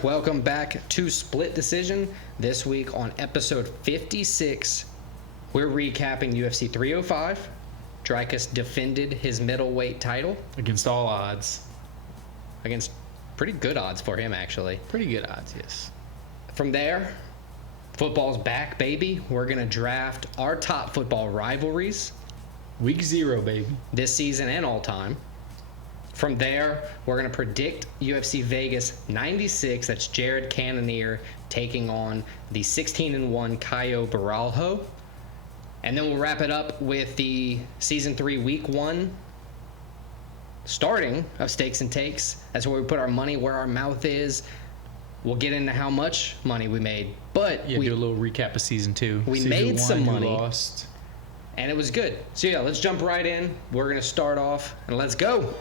right, welcome back to Split Decision. This week on episode 56, we're recapping UFC 305. Dricus defended his middleweight title. Against all odds. Against pretty good odds for him, actually. Pretty good odds, yes. From there, football's back, baby. We're going to draft our top football rivalries. Week 0, baby. This season and all time. From there, we're going to predict UFC Vegas 96. That's Jared Cannonier taking on the 16-1 Caio Borralho. And then we'll wrap it up with the Season 3 Week 1 starting of Stakes and Takes. That's where we put our money where our mouth is. We'll get into how much money we made. But we do a little recap of Season 2. We Season made 1, some money. Lost. And it was good. So yeah, let's jump right in. We're going to start off and let's go.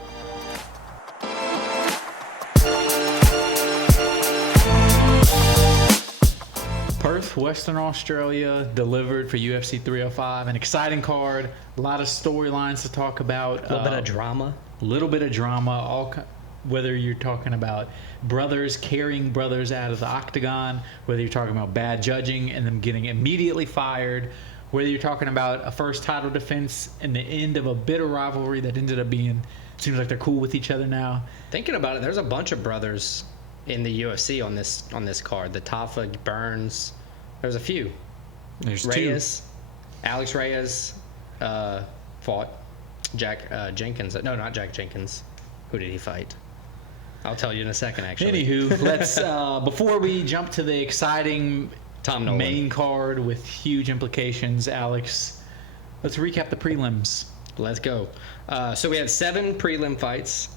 Perth, Western Australia, delivered for UFC 305. An exciting card. A lot of storylines to talk about. A little bit of drama. A little bit of drama. Whether you're talking about brothers carrying brothers out of the octagon, whether you're talking about bad judging and them getting immediately fired, whether you're talking about a first title defense and the end of a bitter rivalry that ended up being, seems like they're cool with each other now. Thinking about it, there's a bunch of brothers in the UFC on this card. The Tafa, Burns, there's a few. There's Reyes, Alex Reyes fought Jack Jenkins. No, not Jack Jenkins. Who did he fight? I'll tell you in a second, actually. Anywho, let's before we jump to the exciting Tom Nolan main card with huge implications, Alex, let's recap the prelims. Let's go. So we had 7 prelim fights.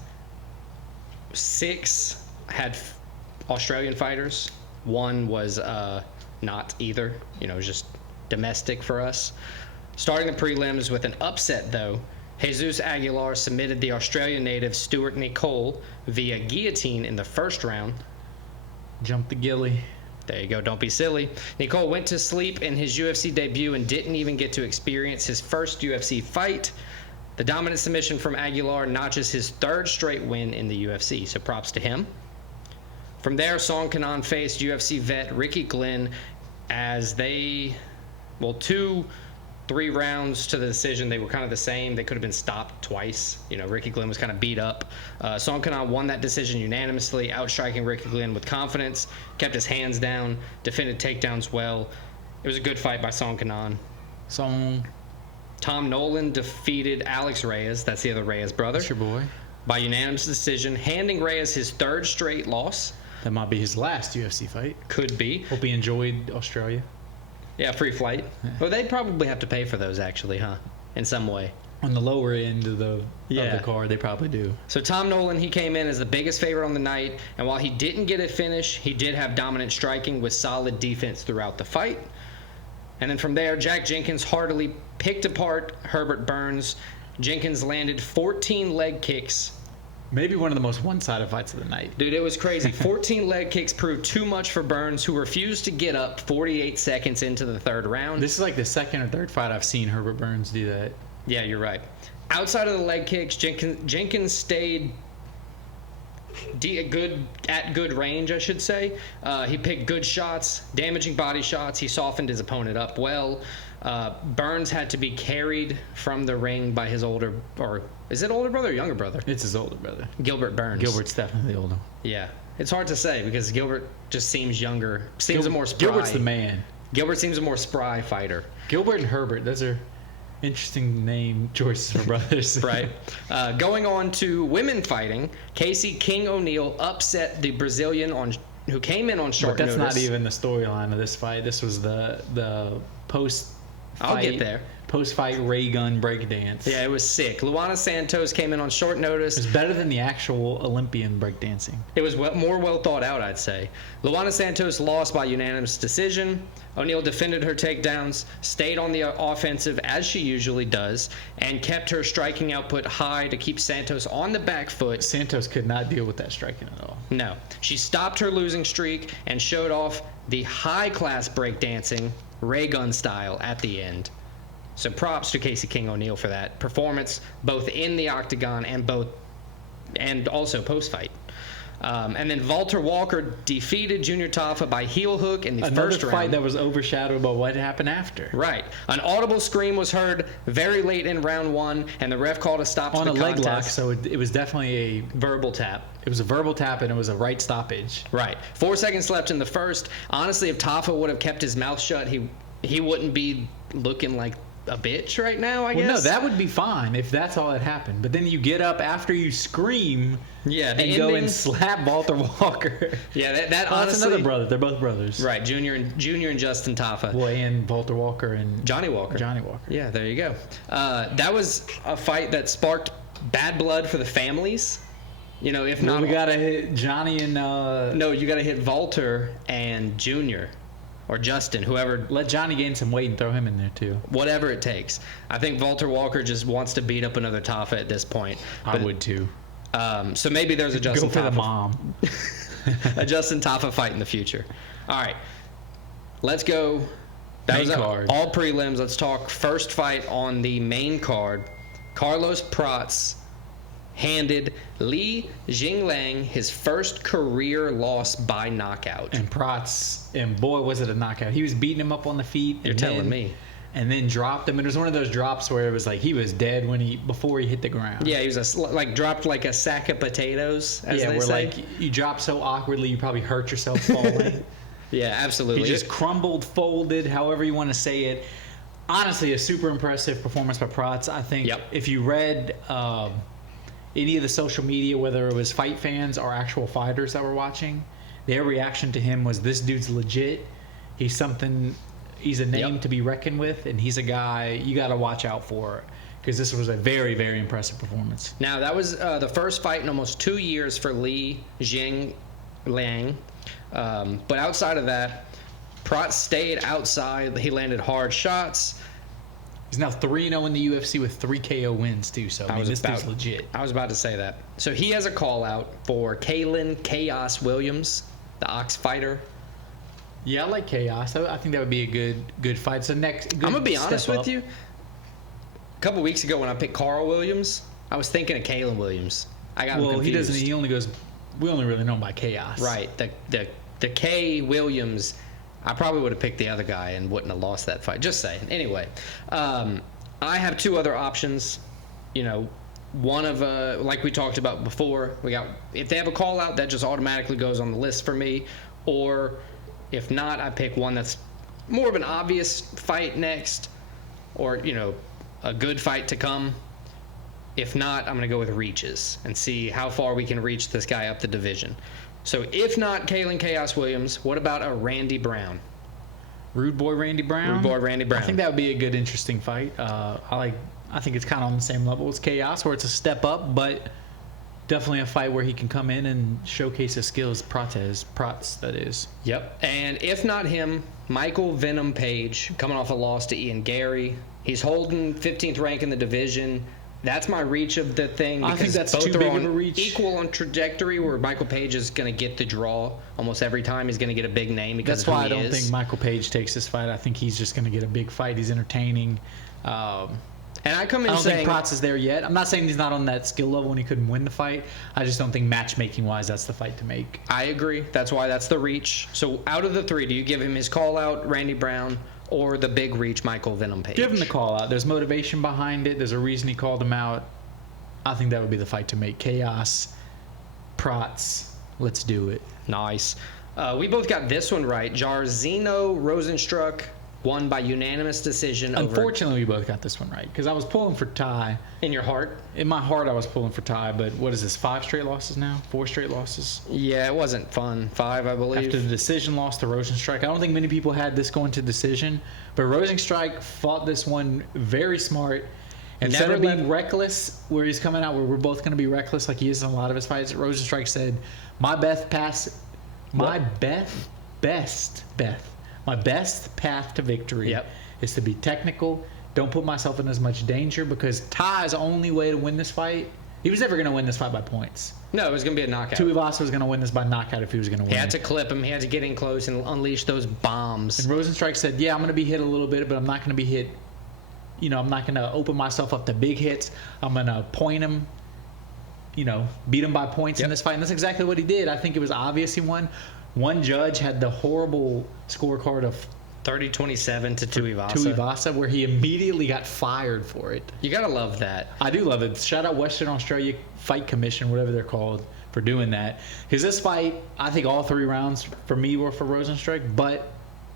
6 had Australian fighters. 1 was not either. It was just domestic for us. Starting the prelims with an upset, though. Jesus Aguilar submitted the Australian native Stuart Nicole via guillotine in the first round. Jump the gilly. There you go. Don't be silly. Nicole went to sleep in his UFC debut and didn't even get to experience his first UFC fight. The dominant submission from Aguilar notches his 3rd straight win in the UFC, so props to him. From there, Song Kanan faced UFC vet Ricky Glenn as 3 rounds to the decision. They were kind of the same. They could have been stopped twice. Ricky Glenn was kind of beat up. Song Kanan won that decision unanimously, outstriking Ricky Glenn with confidence, kept his hands down, defended takedowns well. It was a good fight by Song Kanan. Tom Nolan defeated Alex Reyes, that's the other Reyes brother. That's your boy. By unanimous decision, handing Reyes his 3rd straight loss. That might be his last UFC fight. Could be. Hope he enjoyed Australia. Yeah, free flight. Well, they'd probably have to pay for those, actually, huh? In some way. On the lower end of the card, they probably do. So Tom Nolan, he came in as the biggest favorite on the night, and while he didn't get a finish, he did have dominant striking with solid defense throughout the fight. And then from there, Jack Jenkins heartily picked apart Herbert Burns. Jenkins landed 14 leg kicks. Maybe one of the most one-sided fights of the night. Dude, it was crazy. 14 leg kicks proved too much for Burns, who refused to get up 48 seconds into the 3rd round. This is like the 2nd or 3rd fight I've seen Herbert Burns do that. Yeah, you're right. Outside of the leg kicks, Jenkins stayed at good range, I should say. He picked good shots, damaging body shots. He softened his opponent up well. Burns had to be carried from the ring by his older, or is it older brother or younger brother? It's his older brother. Gilbert Burns. Gilbert's definitely the older. Yeah. It's hard to say because Gilbert just seems younger. Seems a more spry. Gilbert's the man. Gilbert seems a more spry fighter. Gilbert and Herbert, those are interesting name choices for brothers. Right. Going on to women fighting, Casey King O'Neill upset the Brazilian who came in on short notice. But that's not even the storyline of this fight. This was the post-fight. I'll get there. Post-fight ray gun breakdance. Yeah, it was sick. Luana Santos came in on short notice. It was better than the actual Olympian breakdancing. It was more well thought out, I'd say. Luana Santos lost by unanimous decision. O'Neill defended her takedowns, stayed on the offensive as she usually does, and kept her striking output high to keep Santos on the back foot. Santos could not deal with that striking at all. No. She stopped her losing streak and showed off the high-class breakdancing, ray gun style at the end. So props to Casey King O'Neill for that performance, both in the octagon and also post-fight. And then Walter Walker defeated Junior Tafa by heel hook in the first round. Another fight that was overshadowed by what happened after. Right. An audible scream was heard very late in round 1, and the ref called a stop to the contest. On a leg lock, so it was definitely a verbal tap. It was a verbal tap, and it was a right stoppage. Right. 4 seconds left in the first. Honestly, if Tafa would have kept his mouth shut, he wouldn't be looking like a bitch right now, I guess. No, that would be fine if that's all that happened. But then you get up after you scream and go and slap Walter Walker. Yeah, that honestly... That's another brother. They're both brothers. Right, Junior and Justin Tafa. Well, and Walter Walker and... Johnny Walker. Yeah, there you go. That was a fight that sparked bad blood for the families. You know, if not... we got to hit Johnny and... No, you got to hit Walter and Junior. Or Justin, whoever. Let Johnny gain some weight and throw him in there too. Whatever it takes. I think Walter Walker just wants to beat up another Tafa at this point. I would too. So maybe there's a Justin Tafa. Go for the mom. A Justin Tafa fight in the future. All right. Let's go. That was card. All prelims. Let's talk first fight on the main card. Carlos Prats handed Li Jingliang his first career loss by knockout. And Prats, and boy, was it a knockout. He was beating him up on the feet. You're telling me. And then dropped him. And it was one of those drops where it was like he was dead before he hit the ground. Yeah, he was dropped like a sack of potatoes, as they say. Like you drop so awkwardly, you probably hurt yourself falling. Yeah, absolutely. He just crumbled, folded, however you want to say it. Honestly, a super impressive performance by Prats. I think if you read... any of the social media, whether it was fight fans or actual fighters that were watching, their reaction to him was, this dude's legit. He's a name to be reckoned with, and he's a guy you got to watch out for, because this was a very, very impressive performance. Now, that was the first fight in almost 2 years for Li Jingliang. But outside of that, Prats stayed outside. He landed hard shots. He's now 3-0 in the UFC with 3 KO wins, too, so this dude's legit. I was about to say that. So he has a call-out for Kalen Chaos Williams, the Ox fighter. Yeah, I like Chaos. I think that would be a good fight. So next, I'm going to be honest with you. A couple weeks ago when I picked Carl Williams, I was thinking of Kalen Williams. I got him confused. He only goes... We only really know him by Chaos. Right. The K Williams... I probably would have picked the other guy and wouldn't have lost that fight. Just saying. Anyway, I have 2 other options. You know, one of like we talked about before, if they have a call out, that just automatically goes on the list for me. Or if not, I pick one that's more of an obvious fight next, or a good fight to come. If not, I'm going to go with reaches and see how far we can reach this guy up the division. So if not Kalen Chaos Williams, what about a Randy Brown? Rude Boy Randy Brown? Rude Boy Randy Brown. I think that would be a good, interesting fight. I think it's kind of on the same level as Chaos, where it's a step up, but definitely a fight where he can come in and showcase his skills. Prats, that is. Yep. And if not him, Michael Venom Page, coming off a loss to Ian Gary. He's holding 15th rank in the division. That's my reach of the thing. I think that's too big of a reach. Equal on trajectory, where Michael Page is going to get the draw almost every time. He's going to get a big name because that's why I don't think Michael Page takes this fight. I think he's just going to get a big fight. He's entertaining. And I come in I don't saying think Prats is there yet. I'm not saying he's not on that skill level and he couldn't win the fight. I just don't think matchmaking wise that's the fight to make. I agree. That's why that's the reach. So out of the 3, do you give him his call out, Randy Brown, or the big reach, Michael Venom Page? Give him the call out. There's motivation behind it. There's a reason he called him out. I think that would be the fight to make. Chaos, Prats, let's do it. Nice. We both got this one right. Jairzinho Rozenstruik won by unanimous decision. Unfortunately, we both got this one right, because I was pulling for tie. In your heart? In my heart, I was pulling for tie, but what is this, 5 straight losses now? 4 straight losses? Yeah, it wasn't fun. 5, I believe. After the decision loss to Rozenstruik. I don't think many people had this going to decision, but Rozenstruik fought this one very smart. Instead of being reckless, where he's coming out where we're both going to be reckless like he is in a lot of his fights, Rozenstruik said, my best path to victory is to be technical, don't put myself in as much danger, because Ty is the only way to win this fight. He was never going to win this fight by points. No, it was going to be a knockout. Tuivasa was going to win this by knockout if he was going to win. He had to clip him. He had to get in close and unleash those bombs. And Rozenstruik said, yeah, I'm going to be hit a little bit, but I'm not going to be hit. I'm not going to open myself up to big hits. I'm going to point him beat him by points in this fight. And that's exactly what he did. I think it was obvious he won. One judge had the horrible scorecard of 30-27 to Tuivasa, where he immediately got fired for it. You gotta love that. I do love it. Shout out Western Australia Fight Commission, whatever they're called, for doing that. Because this fight, I think all 3 rounds for me were for Rosenstruck, but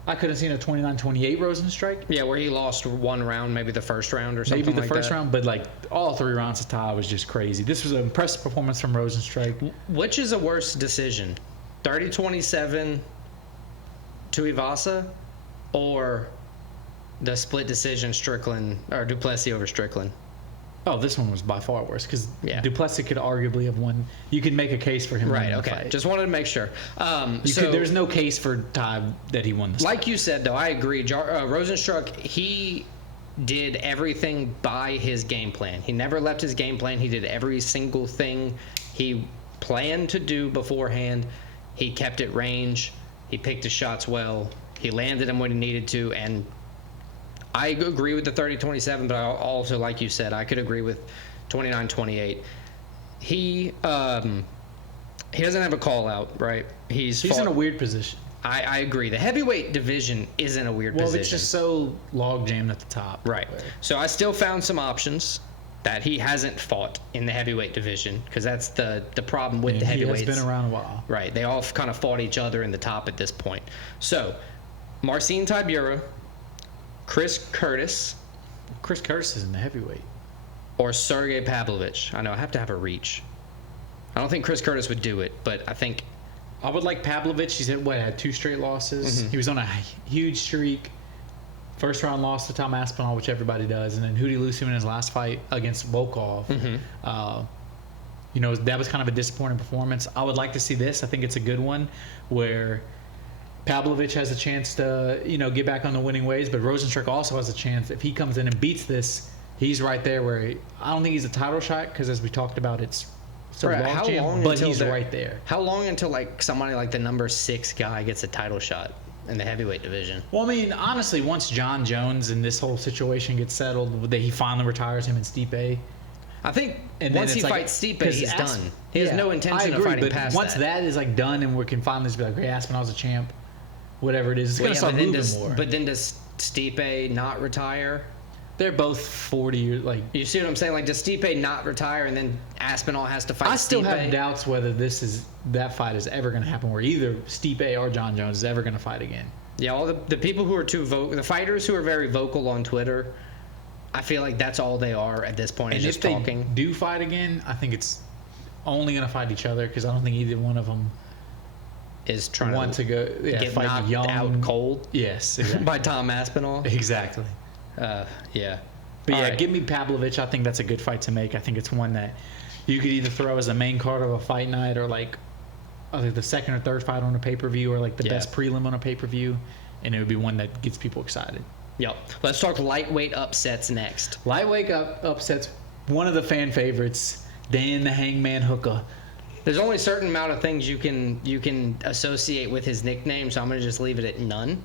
I could have seen a 29-28 Rosenstruck. Yeah, where he lost 1 round, maybe the first round or something like that. Maybe the first round, but like all 3 rounds of tie was just crazy. This was an impressive performance from Rosenstruck. Which is a worse decision? 30-27 Tuivasa or the split decision Strickland or Du Plessis over Strickland? Oh, this one was by far worse because Yeah. Du Plessis could arguably have won. You could make a case for him winning the Okay. fight. Just wanted to make sure. There's no case for Ty that he won this Like fight. you said, though, I agree. Rosenstruck, he did everything by his game plan. He never left his game plan. He did every single thing he planned to do beforehand. He kept it range. He picked his shots well. He landed them when he needed to. And I agree with the 30-27, but I also, like you said, I could agree with 29-28. He doesn't have a call out, right? He's in a weird position. I agree. The heavyweight division is in a weird position. Well, it's just so log jammed at the top. Right. So I still found some options that he hasn't fought in the heavyweight division because that's the problem with the heavyweights. He has been around a while. Right. They all kind of fought each other in the top at this point. So, Marcin Tybura, Chris Curtis. Chris Curtis is in the heavyweight. Or Sergey Pavlovich. I know, I have to have a reach. I don't think Chris Curtis would do it, but I think... I would like Pavlovich. He's had 2 straight losses. Mm-hmm. He was on a huge streak. First round loss to Tom Aspinall, which everybody does, and then who did he lose to in his last fight against Volkov? That was kind of a disappointing performance. I would like to see this. I think it's a good one where Pavlovich has a chance to, get back on the winning ways, but Rosenstruck also has a chance. If he comes in and beats this, he's right there where I don't think he's a title shot because, as we talked about, it's so long, but he's right there. How long until somebody like the number 6 guy gets a title shot in the heavyweight division? Well, I mean, honestly, once John Jones and this whole situation gets settled, that he finally retires him and Stipe. I think once he fights Stipe, he's done. He has no intention of fighting past that. Once that is like done and we can finally just be like, hey, Aspinall's a champ, whatever it is, it's going to start moving more. But then does Stipe not retire? They're both 40 years. You see what I'm saying? Does Stipe not retire and then Aspinall has to fight Stipe? I still have doubts whether that fight is ever going to happen where either Stipe or John Jones is ever going to fight again. Yeah, all the people who are the fighters who are very vocal on Twitter, I feel like that's all they are at this point. And is just if talking. they do fight again, I think it's only going to fight each other because I don't think either one of them is trying to go get fight knocked young out cold. Yes, exactly. By Tom Aspinall. Exactly. Yeah. But All yeah, right. give me Pavlovich. I think that's a good fight to make. I think it's one that you could either throw as a main card of a fight night or either the second or third fight on a pay-per-view or the best prelim on a pay-per-view, and it would be one that gets people excited. Yep. Let's talk lightweight upsets next. Lightweight upsets, one of the fan favorites, Dan the Hangman Hooker. There's only a certain amount of things you can associate with his nickname, so I'm going to just leave it at none.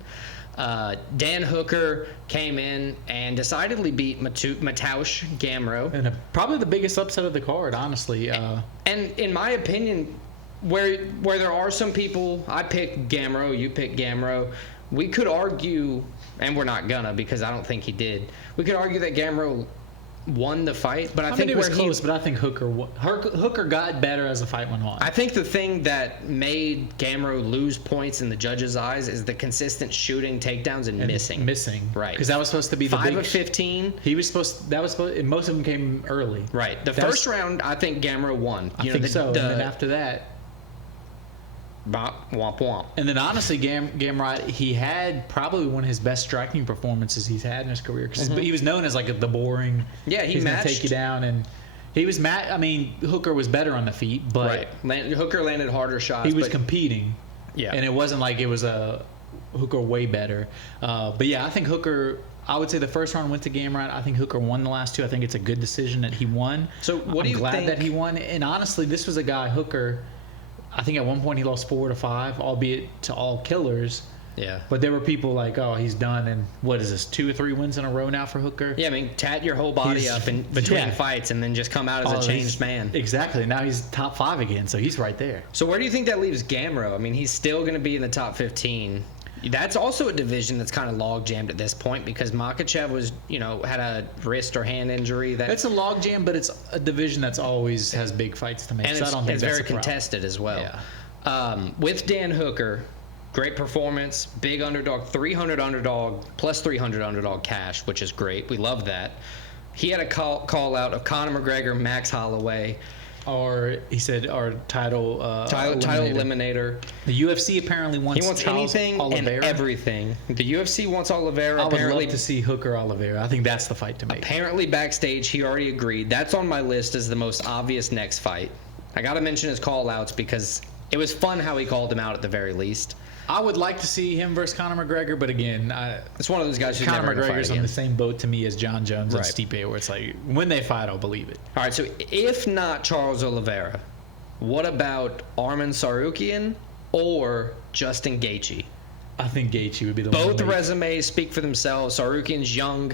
Dan Hooker came in and decidedly beat Mateusz Gamrot. And probably the biggest upset of the card, honestly. And in my opinion, where there are some people, I picked Gamrot, you picked Gamrot, we could argue, and we're not gonna because I don't think he did, we could argue that Gamrot won the fight, but I think it was close. But I think Hooker got better as the fight went on. I think the thing that made Gamrot lose points in the judges' eyes is the consistent shooting, takedowns, and missing. Right. Because that was supposed to be the 5 of 15. And most of them came early. Right. The first round, I think Gamrot won. I think so. And then after that, womp womp. And then honestly, Gamrot, he had probably one of his best striking performances he's had in his career. Because he was known as the boring. Yeah, he's going to take you down, and he was Hooker was better on the feet, but Hooker landed harder shots. He was competing. Yeah, and it wasn't like it was a Hooker way better. But yeah, I think Hooker. I would say the first round went to Gamrot. I think Hooker won the last 2. I think it's a good decision that he won. So what do you think? I'm glad that he won. And honestly, this was a guy, Hooker. I think at one point he lost 4 to 5, albeit to all killers. Yeah. But there were people like, oh, he's done. And what is this, 2 or 3 wins in a row now for Hooker? Yeah, I mean, tat your whole body up in between fights and then just come out as a changed man. Exactly. Now he's top 5 again, so he's right there. So where do you think that leaves Gamrot? I mean, he's still going to be in the top 15. That's also a division that's kind of log jammed at this point because Makhachev was, had a wrist or hand injury. It's a log jam, but it's a division that's always has big fights to make. And so I don't think it's very contested as well. Yeah. With Dan Hooker, great performance, big underdog, 300 underdog, plus 300 underdog cash, which is great. We love that. He had a call out of Conor McGregor, Max Holloway. Or he said, our title eliminator. The UFC apparently wants. He wants anything Oliveira. and everything. The UFC wants Oliveira. I would love to see Hooker Oliveira. I think that's the fight to make. Apparently, backstage, he already agreed. That's on my list as the most obvious next fight. I got to mention his call outs because it was fun how he called him out at the very least. I would like to see him versus Conor McGregor, but again, it's one of those guys who's Conor never McGregor's on the same boat to me as John Jones and Right. Stipe, where it's like when they fight, I'll believe it. All right, so if not Charles Oliveira, what about Arman Tsarukyan or Justin Gaethje? I think Gaethje would be the one. Both resumes speak for themselves. Tsarukyan's young,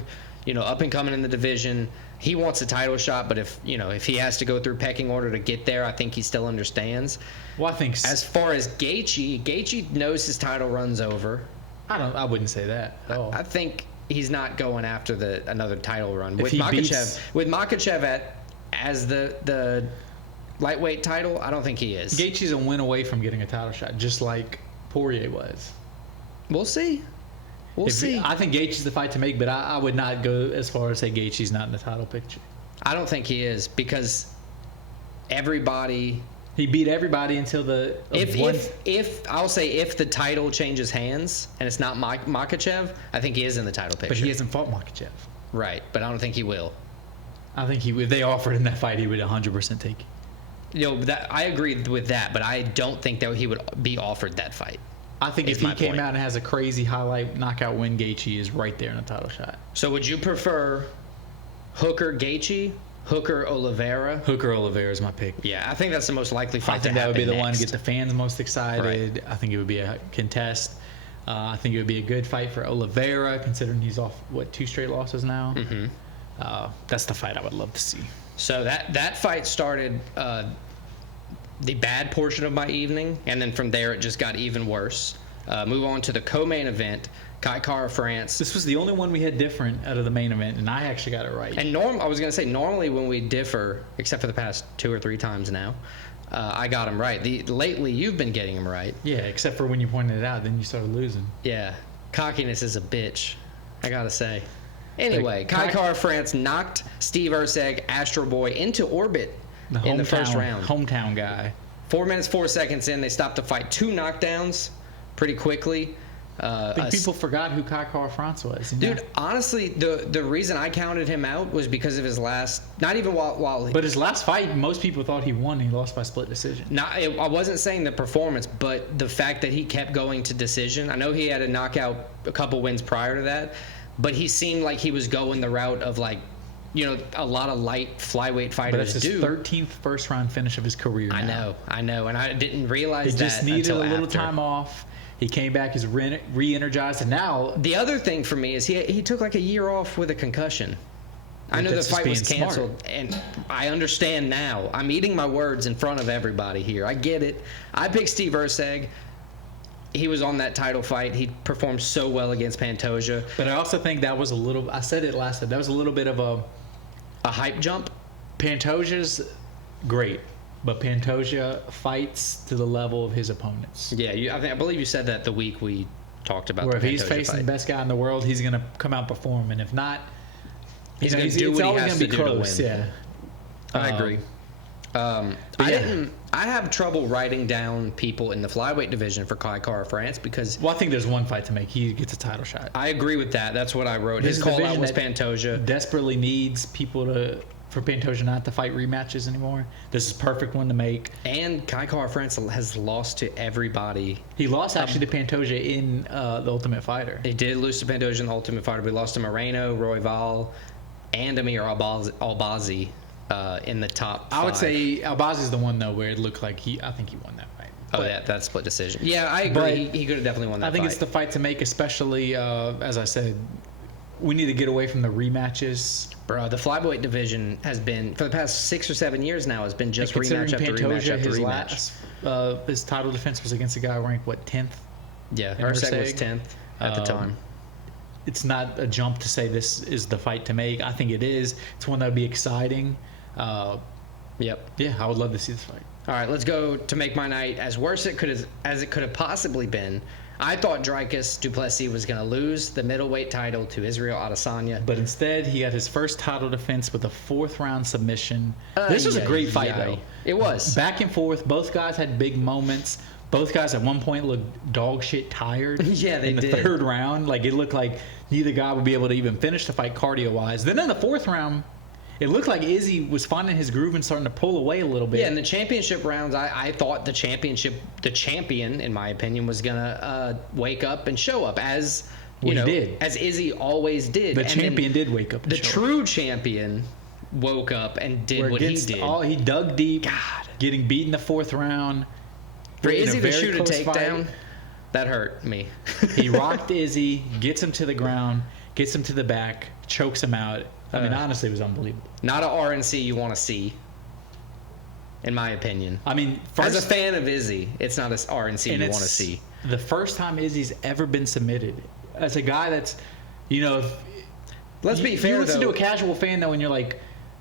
up and coming in the division. He wants a title shot, but if he has to go through pecking order to get there, I think he still understands. Well, I think as far as Gaethje knows his title run's over. I wouldn't say that at all. I think he's not going after another title run If with Makhachev as the lightweight title. I don't think he is. Gaethje's a win away from getting a title shot, just like Poirier was. We'll see. We'll see. I think Gaethje's the fight to make, but I would not go as far as say Gaethje's not in the title picture. I don't think he is because everybody. He beat everybody until the. If I'll say if the title changes hands and it's not Makhachev, I think he is in the title picture. But he hasn't fought Makhachev. Right, but I don't think he will. I think if they offered him that fight, he would 100% take it. I agree with that, but I don't think that he would be offered that fight. I think if he came out and has a crazy highlight knockout win, Gaethje is right there in a title shot. So would you prefer Hooker Gaethje, Hooker Oliveira? Hooker Oliveira is my pick. Yeah, I think that's the most likely fight. I think that would be the one to get the fans most excited. Right. I think it would be a contest. I think it would be a good fight for Oliveira, considering he's off 2 straight losses now. Mm-hmm. That's the fight I would love to see. So that fight started the bad portion of my evening, and then from there it just got even worse. Move on to the co-main event, Kai Kara France. This was the only one we had different out of the main event, and I actually got it right. And I was going to say, normally when we differ, except for the past 2 or 3 times now, I got them right. Lately, you've been getting them right. Yeah, except for when you pointed it out, then you started losing. Yeah. Cockiness is a bitch, I got to say. Anyway, Kai Kara France knocked Steve Erceg, Astro Boy, into orbit in the first round. Hometown guy. 4 minutes, 4 seconds in, they stopped the fight. 2 knockdowns pretty quickly. I think people forgot who Kai Kara France was. Dude, honestly, the reason I counted him out was because of his last. Not even while. But his last fight, most people thought he won. He lost by split decision. I wasn't saying the performance, but the fact that he kept going to decision. I know he had a knockout a couple wins prior to that, but he seemed like he was going the route of a lot of light flyweight fighters. But that's his 13th first round finish of his career. I know, and I didn't realize that. He just needed a little after. time off. He came back, he's re-energized, and now... The other thing for me is he took like a year off with a concussion. I know the fight was canceled, and I understand now. I'm eating my words in front of everybody here. I get it. I picked Steve Erceg. He was on that title fight. He performed so well against Pantoja. But I also think that was a little... I said it last time. That was a little bit of a hype jump. Pantoja's great. But Pantoja fights to the level of his opponents. Yeah, I believe you said that the week we talked about. Where the if he's Pantoja facing fight. the best guy in the world, he's going to come out and perform, and if not, he's going to do what he has to do close. to win. Yeah, I agree. I have trouble writing down people in the flyweight division for Kai Kara France because. Well, I think there's one fight to make. He gets a title shot. I agree with that. That's what I wrote. His call out was Pantoja. Desperately needs people for Pantoja not to fight rematches anymore. This is a perfect one to make. And Kai Kara France has lost to everybody. He lost actually to Pantoja in the Ultimate Fighter. He did lose to Pantoja in the Ultimate Fighter, but he lost to Moreno, Royval, and Amir Albazi in the top 5. I would say Albazi's the one though where it looked like I think he won that fight. Oh, yeah, that split decision. Yeah, I agree. He could have definitely won that fight. I think it's the fight to make, especially, as I said, we need to get away from the rematches. Bro, the flyweight division has been, for the past 6 or 7 years now, has been just rematch after rematch after rematch. His title defense was against a guy ranked, 10th? Yeah, Urseg was 10th at the time. It's not a jump to say this is the fight to make. I think it is. It's one that would be exciting. Yep. Yeah, I would love to see this fight. All right, let's go to make my night as worse as it could have possibly been. I thought Dricus Du Plessis was going to lose the middleweight title to Israel Adesanya. But instead, he got his first title defense with a 4th-round submission. This was a great fight, though. It was. Back and forth. Both guys had big moments. Both guys at one point looked dog shit tired. Yeah, they did. In the 3rd round, like it looked like neither guy would be able to even finish the fight cardio-wise. Then in the 4th round, it looked like Izzy was finding his groove and starting to pull away a little bit. Yeah, in the championship rounds, I thought the champion, in my opinion, was gonna wake up and show up as as Izzy always did. The champion did wake up. The true champion woke up and did what he did. He dug deep. God, getting beat in the 4th round. For Izzy to shoot a takedown, that hurt me. He rocked Izzy, gets him to the ground, gets him to the back, chokes him out. I mean, honestly, it was unbelievable. Not an RNC you want to see, in my opinion. I mean, as a fan of Izzy, it's not an RNC you want to see. The first time Izzy's ever been submitted. As a guy that's, let's be fair, you listen to a casual fan, though, and you're like,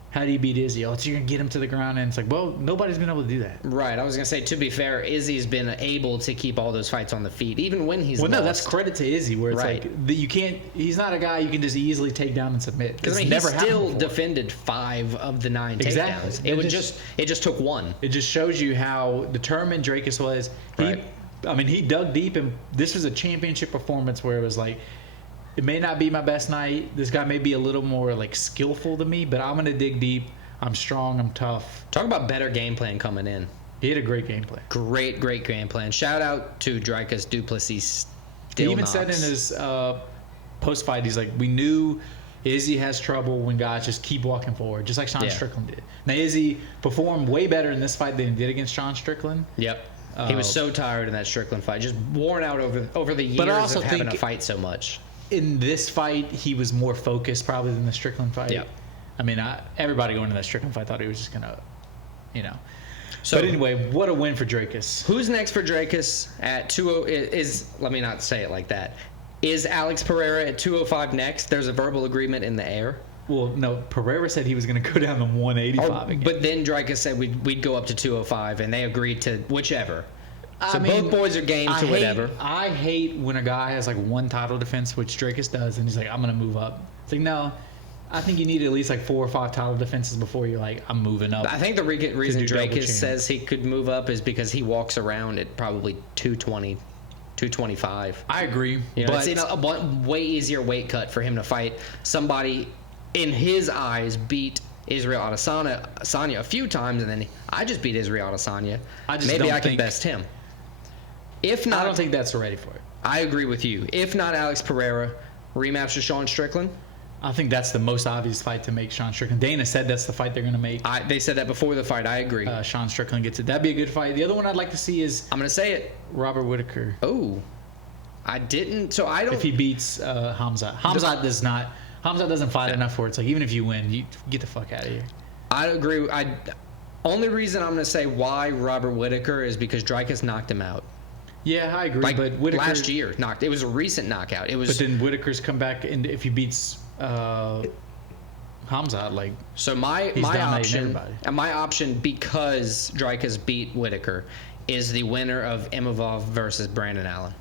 how do you beat Izzy? Oh, so you're going to get him to the ground. And it's like, well, nobody's been able to do that. Right. I was going to say, to be fair, Izzy's been able to keep all those fights on the feet, even when he's lost. No, that's credit to Izzy, where it's like, you can't, he's not a guy you can just easily take down and submit. Because, he still defended 5 of the 9 takedowns. It just took 1. It just shows you how determined Dricus was. He dug deep, and this was a championship performance where it was like, it may not be my best night. This guy may be a little more skillful than me, but I'm going to dig deep. I'm strong. I'm tough. Talk about better game plan coming in. He had a great game plan. Great game plan. Shout out to Dricus Du Plessis. He even said in his post-fight, he's like, we knew Izzy has trouble when guys just keep walking forward, just like Sean Strickland did. Now, Izzy performed way better in this fight than he did against Sean Strickland. Yep. He was so tired in that Strickland fight, just worn out over the years of having to fight so much. In this fight, he was more focused probably than the Strickland fight. Yep. I mean, everybody going into that Strickland fight thought he was just going to, So, but anyway, what a win for Dricus. Who's next for Dricus at 205? Let me not say it like that. Is Alex Pereira at 205 next? There's a verbal agreement in the air. Well, no, Pereira said he was going to go down to 185 again. But then Dricus said we'd go up to 205, and they agreed to whichever. So both boys are game to whatever. I hate when a guy has 1 title defense, which Dricus does, and he's like, I'm going to move up. It's like, no, I think you need at least 4 or 5 title defenses before you're like, I'm moving up. I think the reason Dricus says he could move up is because he walks around at probably 220, 225. I agree. But it's a way easier weight cut for him to fight somebody, in his eyes, beat Israel Adesanya a few times, and then I just beat Israel Adesanya. Maybe I can best him. If not, I don't think that's ready for it. I agree with you. If not Alex Pereira, rematch with Sean Strickland. I think that's the most obvious fight to make Sean Strickland. Dana said that's the fight they're going to make. They said that before the fight. I agree. Sean Strickland gets it. That'd be a good fight. The other one I'd like to see is... I'm going to say it. Robert Whittaker. Oh. I didn't... So I don't... If he beats Hamzat. Hamzat does not... Hamzat doesn't fight enough where it's like, even if you win, you get the fuck out of here. I agree. Only reason I'm going to say why Robert Whittaker is because Dricus knocked him out. Yeah, I agree. But Whittaker, last year, it was a recent knockout. But then Whittaker's come back, and if he beats Hamzat, so my option because Dricus beat Whittaker is the winner of Imavov versus Brandon Allen.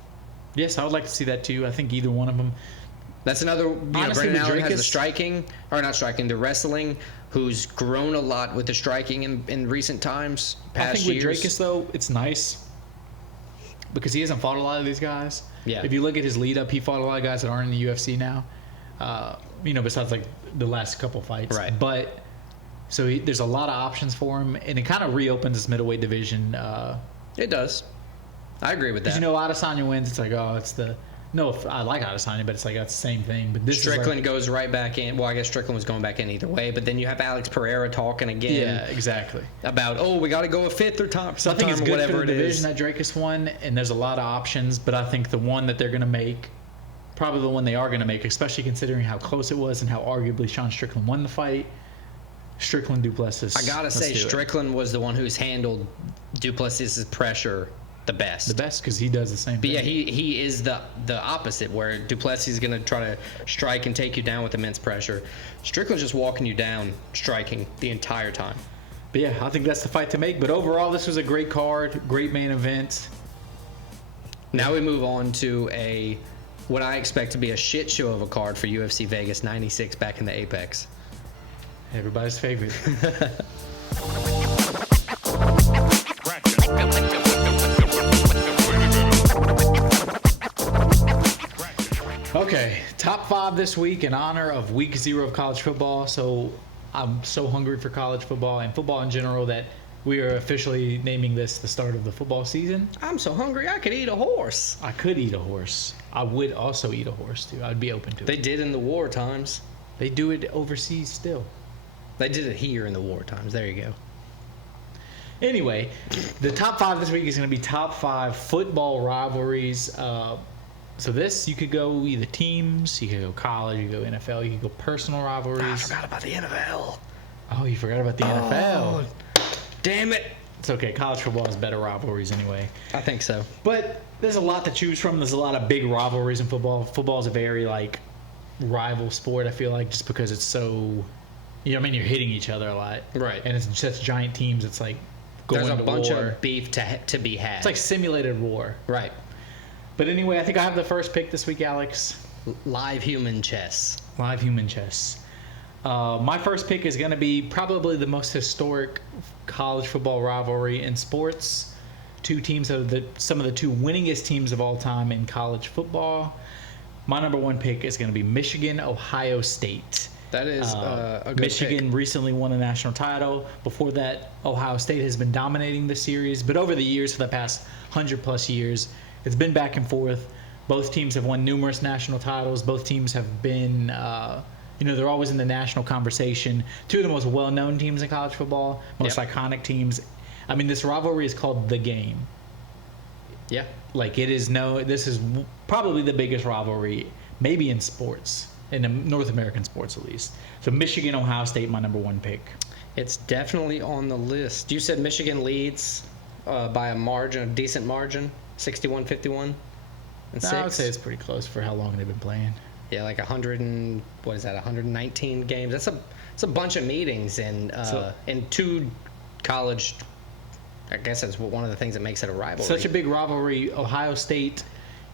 Yes, I would like to see that too. I think either one of them. That's another. Honestly, Brandon Allen has the wrestling. Who's grown a lot with the striking in recent times. I think with Dricus though, it's nice. Because he hasn't fought a lot of these guys. Yeah. If you look at his lead up, he fought a lot of guys that aren't in the UFC now. Besides the last couple fights. Right. But so there's a lot of options for him, and it kind of reopens this middleweight division. It does. I agree with that. Adesanya wins. It's like, oh, it's the No, I like Adesanya, but it's like that's the same thing. But this Strickland goes right back in. Well, I guess Strickland was going back in either way. But then you have Alex Pereira talking again. Yeah, exactly. About, we got to go a fifth or top. So I think it's good for the division that Dricus won, and there's a lot of options. But I think the one that they're going to make, probably the one they are going to make, especially considering how close it was and how arguably Sean Strickland won the fight, Strickland Du Plessis. I gotta say, Strickland was the one who's handled Du Plessis' pressure the best. The best, because he does the same thing. But yeah, he is the opposite, where Du Plessis is going to try to strike and take you down with immense pressure. Strickland's just walking you down, striking the entire time. But yeah, I think that's the fight to make. But overall, this was a great card, great main event. Now we move on to what I expect to be a shit show of a card for UFC Vegas 96 back in the Apex. Everybody's favorite. Okay, top 5 this week in honor of week 0 of college football. So I'm so hungry for college football and football in general that we are officially naming this the start of the football season. I'm so hungry I could eat a horse. I could eat a horse. I would also eat a horse too. I'd be open to it. They did in the war times. They do it overseas still. They did it here in the war times. There you go. Anyway, the top 5 this week is going to be top 5 football rivalries. So this, you could go either teams, you could go college, you could go NFL, you could go personal rivalries. I forgot about the NFL. Oh, you forgot about the NFL. Damn it. It's okay. College football has better rivalries anyway. I think so. But there's a lot to choose from. There's a lot of big rivalries in football. Football is a very, rival sport, I feel like, just because it's so... you're hitting each other a lot. Right. And it's such giant teams, it's like going to war. There's a bunch of beef to be had. It's like simulated war. Right. But anyway, I think I have the first pick this week, Alex. Live human chess. Live human chess. My first pick is going to be probably the most historic college football rivalry in sports. Two teams that are some of the two winningest teams of all time in college football. My number 1 pick is going to be Michigan, Ohio State. That is a good Michigan pick. recently won a national title. Before that, Ohio State has been dominating the series. But over the years, for the past 100-plus years, it's been back and forth. Both teams have won numerous national titles. Both teams have been, they're always in the national conversation. Two of the most well-known teams in college football, most iconic teams. This rivalry is called The Game. Yeah. This is probably the biggest rivalry, maybe in sports, in North American sports at least. So Michigan, Ohio State, my number 1 pick. It's definitely on the list. You said Michigan leads by a decent margin, 61-51 and 6. I would say it's pretty close for how long they've been playing. Yeah, 119 games. That's a bunch of meetings in 2 college. I guess that's one of the things that makes it a rivalry. Such a big rivalry. Ohio State,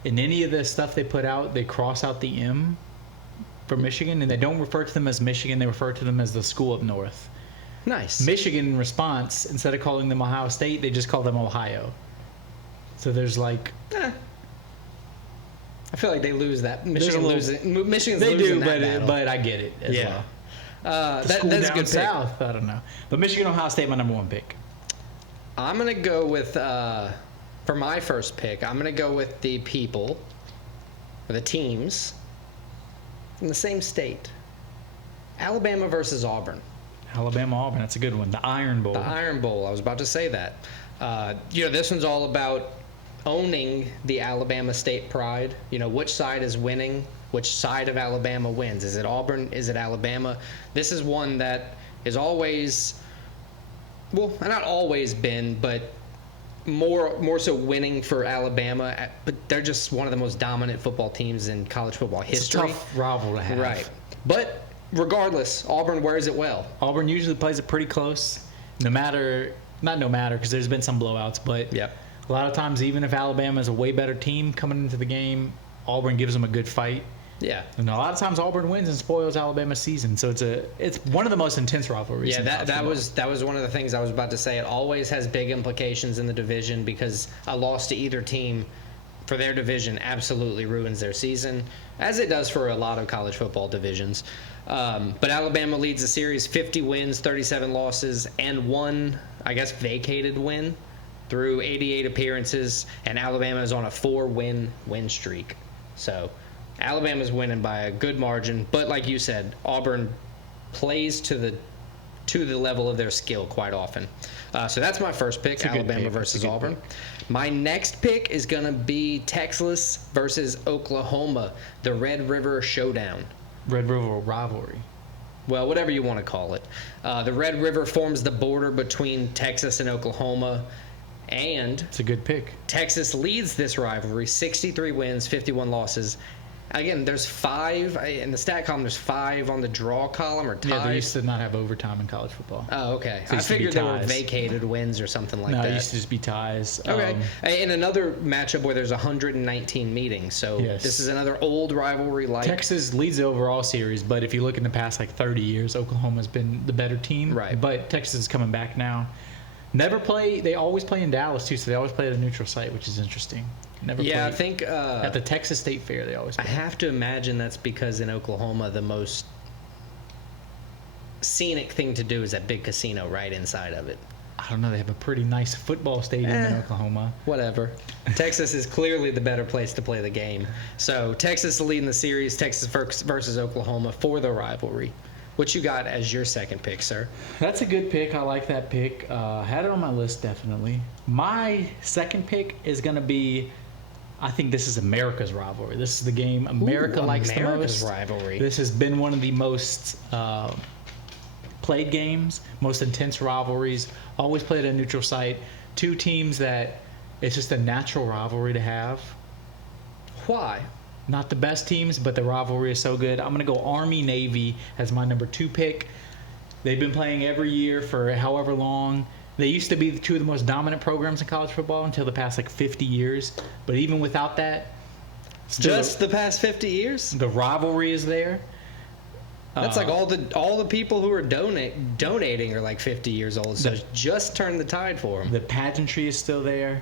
in any of the stuff they put out, they cross out the M for Michigan, and they don't refer to them as Michigan. They refer to them as the school up north. Nice. Michigan, in response, instead of calling them Ohio State, they just call them Ohio. So there's I feel like they lose that. Michigan's They losing do, that battle. but I get it as well. That's a good south. I don't know. But Michigan, Ohio State, my number 1 pick. I'm going to go with, for my first pick, I'm going to go with the people, or the teams, from the same state. Alabama versus Auburn. Alabama-Auburn, that's a good one. The Iron Bowl. The Iron Bowl, I was about to say that. This one's all about owning the Alabama state pride. Which side is winning, which side of Alabama wins. Is it Auburn? Is it Alabama? This is one that is always... well, not always been, but more so winning for Alabama. But they're just one of the most dominant football teams in college football history. It's a tough rival to have. Right. But regardless, Auburn wears it well. Auburn usually plays it pretty close. Not no matter, because there's been some blowouts, but a lot of times, even if Alabama is a way better team coming into the game, Auburn gives them a good fight. Yeah. And a lot of times Auburn wins and spoils Alabama's season. So it's one of the most intense rivalries. Yeah, that was one of the things I was about to say. It always has big implications in the division because a loss to either team for their division absolutely ruins their season, as it does for a lot of college football divisions. But Alabama leads the series 50 wins, 37 losses, and 1, vacated win through 88 appearances, and Alabama is on a 4-win streak. So Alabama's winning by a good margin, but like you said, Auburn plays to the level of their skill quite often. So that's my first pick, Alabama versus Auburn. My next pick is going to be Texas versus Oklahoma, the Red River Showdown. Red River Rivalry. Well, whatever you want to call it. The Red River forms the border between Texas and Oklahoma, and it's a good pick. Texas leads this rivalry, 63 wins, 51 losses. Again, there's 5 in the stat column. There's 5 on the draw column or ties. Yeah, they used to not have overtime in college football. Oh, okay. So I figured they were vacated wins or something like that. No, it used to just be ties. Okay. In another matchup where there's 119 meetings, so this is another old rivalry. Like Texas leads the overall series, but if you look in the past 30 years, Oklahoma's been the better team. Right. But Texas is coming back now. They always play in Dallas too, so they always play at a neutral site, which is interesting. I think at the Texas State Fair they always play. I have to imagine that's because in Oklahoma the most scenic thing to do is that big casino right inside of it. I don't know. They have a pretty nice football stadium in Oklahoma. Whatever. Texas is clearly the better place to play the game. So Texas leading the series, Texas versus Oklahoma for the rivalry. What you got as your second pick, sir? That's a good pick. I like that pick. Had it on my list, definitely. My second pick is going to be, I think this is America's rivalry. This is the game America likes the most. America's rivalry. This has been one of the most played games, most intense rivalries. Always played at a neutral site. 2 teams that it's just a natural rivalry to have. Why? Not the best teams, but the rivalry is so good. I'm going to go Army-Navy as my number 2 pick. They've been playing every year for however long. They used to be 2 of the most dominant programs in college football until the past 50 years. But even without that, just the past 50 years, the rivalry is there. That's like all the people who are donating are 50 years old. So just turn the tide for them. The pageantry is still there.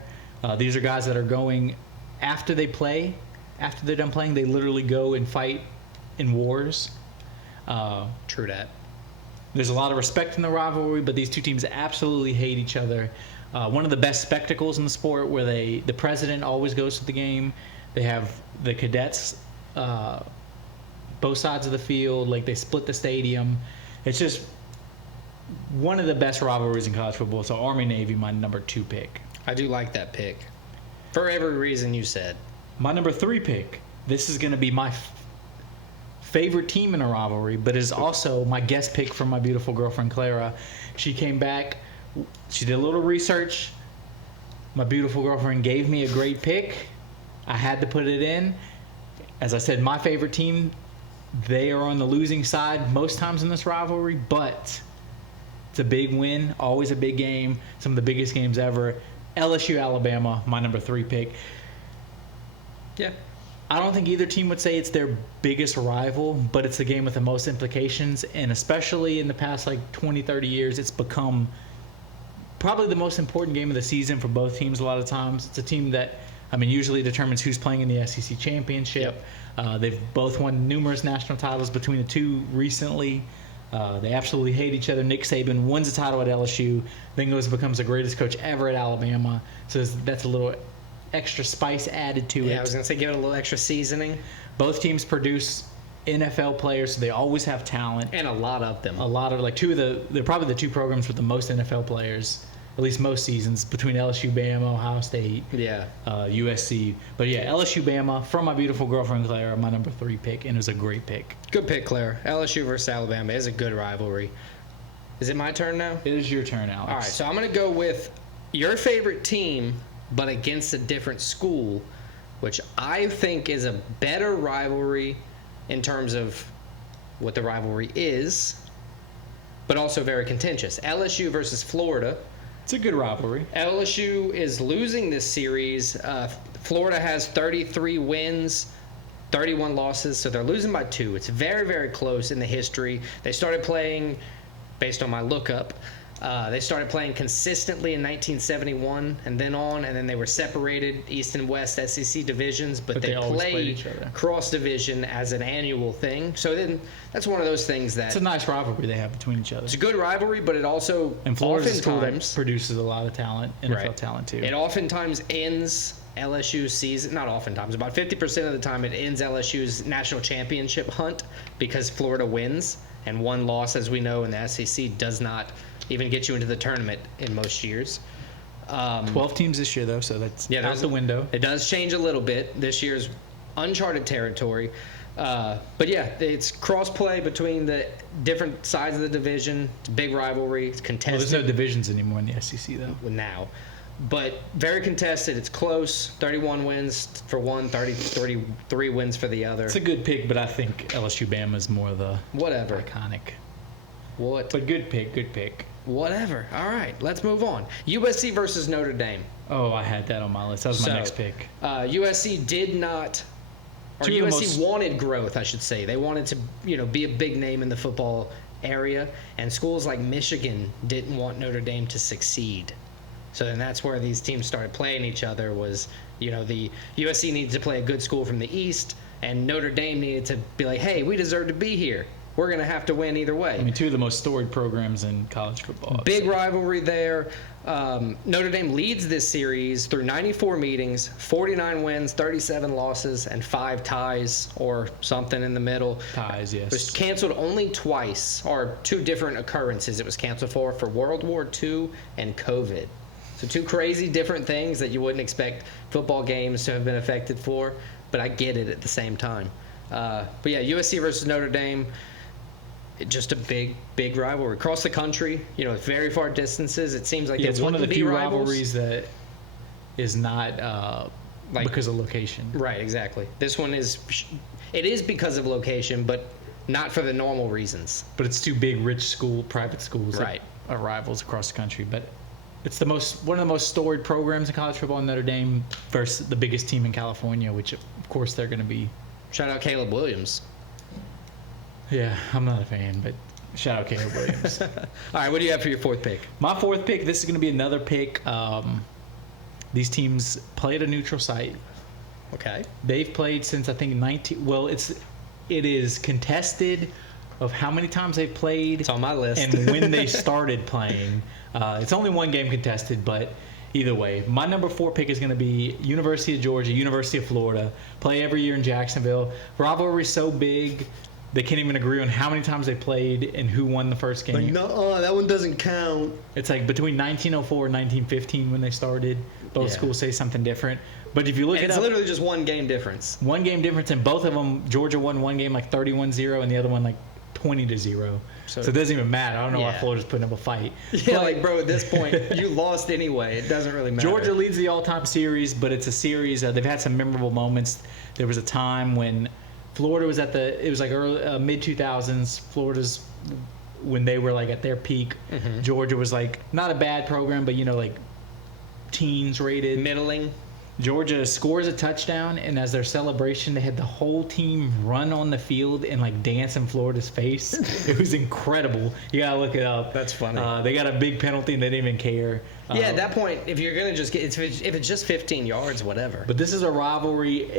These are guys that are going after they play. After they're done playing, they literally go and fight in wars. True that. There's a lot of respect in the rivalry, but these 2 teams absolutely hate each other. One of the best spectacles in the sport where the president always goes to the game. They have the cadets both sides of the field. They split the stadium. It's just one of the best rivalries in college football. So Army-Navy, my number 2 pick. I do like that pick. For every reason you said. My number 3 pick. This is going to be my favorite team in a rivalry, but is also my guest pick from my beautiful girlfriend Clara. She came back. She did a little research. My beautiful girlfriend gave me a great pick. I had to put it in. As I said, my favorite team, they are on the losing side most times in this rivalry, but it's a big win, always a big game, some of the biggest games ever. LSU, Alabama, my number 3 pick. Yeah. I don't think either team would say it's their biggest rival, but it's the game with the most implications, and especially in the past 20, 30 years, it's become probably the most important game of the season for both teams a lot of times. It's a team that, usually determines who's playing in the SEC championship. Yep. They've both won numerous national titles between the 2 recently. They absolutely hate each other. Nick Saban wins a title at LSU, then becomes the greatest coach ever at Alabama. So that's a little extra spice added to it. Yeah, I was going to say give it a little extra seasoning. Both teams produce NFL players, so they always have talent. And a lot of them. A lot of, they're probably the 2 programs with the most NFL players, at least most seasons, between LSU, Bama, Ohio State, USC. But yeah, LSU, Bama, from my beautiful girlfriend Claire, my number 3 pick, and it was a great pick. Good pick, Claire. LSU versus Alabama is a good rivalry. Is it my turn now? It is your turn, Alex. All right, so I'm going to go with your favorite team, but against a different school, which I think is a better rivalry in terms of what the rivalry is, but also very contentious. LSU versus Florida. It's a good rivalry. LSU is losing this series. Florida has 33 wins, 31 losses, so they're losing by 2. It's very, very close in the history. They started playing, based on my lookup, they started playing consistently in 1971 and then they were separated, East and West SEC divisions, but they play cross-division as an annual thing. So then that's one of those things that... It's a nice rivalry they have between each other. It's a good rivalry, but it also and Florida's a school that produces a lot of talent, NFL talent too. It oftentimes ends LSU's season, not oftentimes, about 50% of the time it ends LSU's national championship hunt because Florida wins, and one loss, as we know, in the SEC does not even get you into the tournament in most years. 12 teams this year, though, so that's out the window. It does change a little bit. This year's uncharted territory. But yeah, it's cross-play between the different sides of the division. It's a big rivalry. It's contested. Well, there's no divisions anymore in the SEC, though. Now. But very contested. It's close. 31 wins for one, 33 wins for the other. It's a good pick, but I think LSU Bama is more the iconic. But good pick. Whatever. All right, let's move on. USC versus Notre Dame. Oh, I had that on my list. That was my next pick. USC did not, or USC wanted growth, I should say. They wanted to, be a big name in the football area, and schools like Michigan didn't want Notre Dame to succeed. So then that's where these teams started playing each other. Was the USC needed to play a good school from the East, and Notre Dame needed to be like, hey, we deserve to be here. We're going to have to win either way. I mean, two of the most storied programs in college football. Big rivalry there. Notre Dame leads this series through 94 meetings, 49 wins, 37 losses, and 5 ties or something in the middle. Ties, yes. It was canceled only twice, or 2 different occurrences it was canceled for World War II and COVID. So 2 crazy different things that you wouldn't expect football games to have been affected for, but I get it at the same time. But yeah, USC versus Notre Dame. Just a big rivalry across the country. Very far distances. It seems like it's one of the few rivalries that is not because of location. Right, exactly. This one is because of location, but not for the normal reasons. But it's 2 big, rich private schools, right, that are rivals across the country. But it's one of the most storied programs in college football. Notre Dame versus the biggest team in California, which of course they're going to be. Shout out Caleb Williams. Yeah, I'm not a fan, but shout out Caleb Williams. All right, what do you have for your 4th pick? My 4th pick, this is going to be another pick. These teams play at a neutral site. Okay. They've played since, I think, it is contested of how many times they've played. It's on my list. And when they started playing. It's only 1 game contested, but either way. My number 4 pick is going to be University of Georgia, University of Florida. Play every year in Jacksonville. Rivalry so big. They can't even agree on how many times they played and who won the first game. Like, no, that one doesn't count. It's like between 1904 and 1915 when they started. Both schools say something different. But if you look at it, it's literally just 1 game difference. 1 game difference, and both of them, Georgia won 1 game like 31-0, and the other one like 20-0. So it doesn't even matter. I don't know why Florida's putting up a fight. Yeah, but, bro, at this point, you lost anyway. It doesn't really matter. Georgia leads the all-time series, but it's a series. They've had some memorable moments. There was a time when Florida was it was like early mid-2000s. Florida's when they were like at their peak. Mm-hmm. Georgia was like not a bad program, but like teens rated. Middling. Georgia scores a touchdown, and as their celebration, they had the whole team run on the field and like dance in Florida's face. It was incredible. You gotta look it up. That's funny. They got a big penalty and they didn't even care. Yeah, at that point, if you're gonna just if it's just 15 yards, whatever. But this is a rivalry.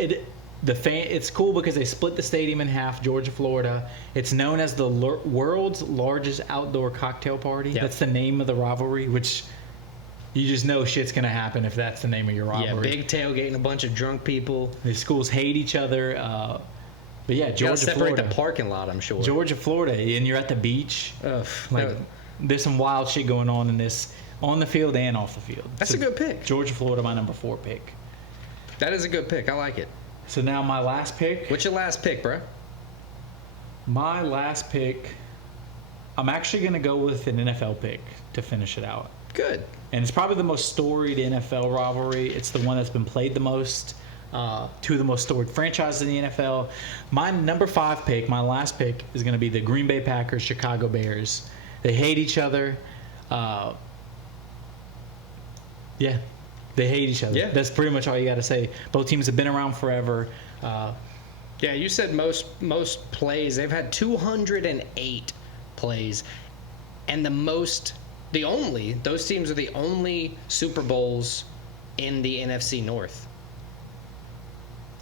It's cool because they split the stadium in half, Georgia, Florida. It's known as the world's largest outdoor cocktail party. Yep. That's the name of the rivalry, which you just know shit's going to happen if that's the name of your rivalry. Yeah, big tailgating, a bunch of drunk people. The schools hate each other. But yeah, Georgia, separate Florida. The parking lot, I'm sure. Georgia, Florida, and you're at the beach. Ugh, there's some wild shit going on in this, on the field and off the field. That's a good pick. Georgia, Florida, my number 4 pick. That is a good pick. I like it. So now my last pick. What's your last pick, bro? My last pick, I'm actually going to go with an NFL pick to finish it out. Good. And it's probably the most storied NFL rivalry. It's the one that's been played the most. 2 of the most storied franchises in the NFL. My number 5 pick, my last pick, is going to be the Green Bay Packers, Chicago Bears. They hate each other. Yeah. They hate each other. Yeah. That's pretty much all you got to say. Both teams have been around forever. Yeah, you said most plays. They've had 208 plays. And those teams are the only Super Bowls in the NFC North.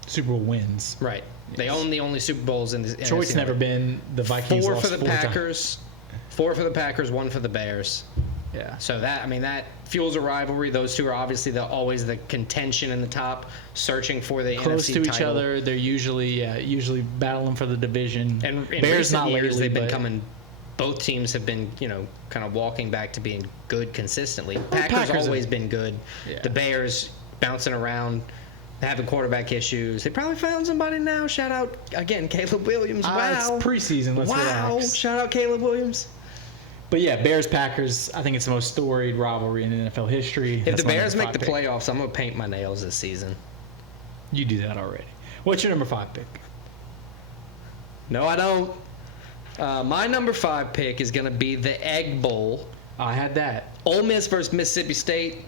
Super Bowl wins. Right. Yes. They own the only Super Bowls in the NFC North. Detroit's never been. The Vikings 4 lost for the 4 Packers. times. 4 for the Packers, 1 for the Bears. Yeah. So that fuels a rivalry. Those two are obviously always the contention in the top, searching for the Close NFC to title. each other. They're usually battling for the division. And in Bears recent not years, lately, they've been but coming. Both teams have been, kind of walking back to being good consistently. Packers always been good. Yeah. The Bears bouncing around, having quarterback issues. They probably found somebody now. Shout out again, Caleb Williams. Wow. It's preseason. Let's relax. Shout out Caleb Williams. But yeah, Bears-Packers, I think it's the most storied rivalry in NFL history. If the Bears make the playoffs, I'm going to paint my nails this season. You do that already. What's your number 5 pick? No, I don't. My number 5 pick is going to be the Egg Bowl. I had that. Ole Miss versus Mississippi State.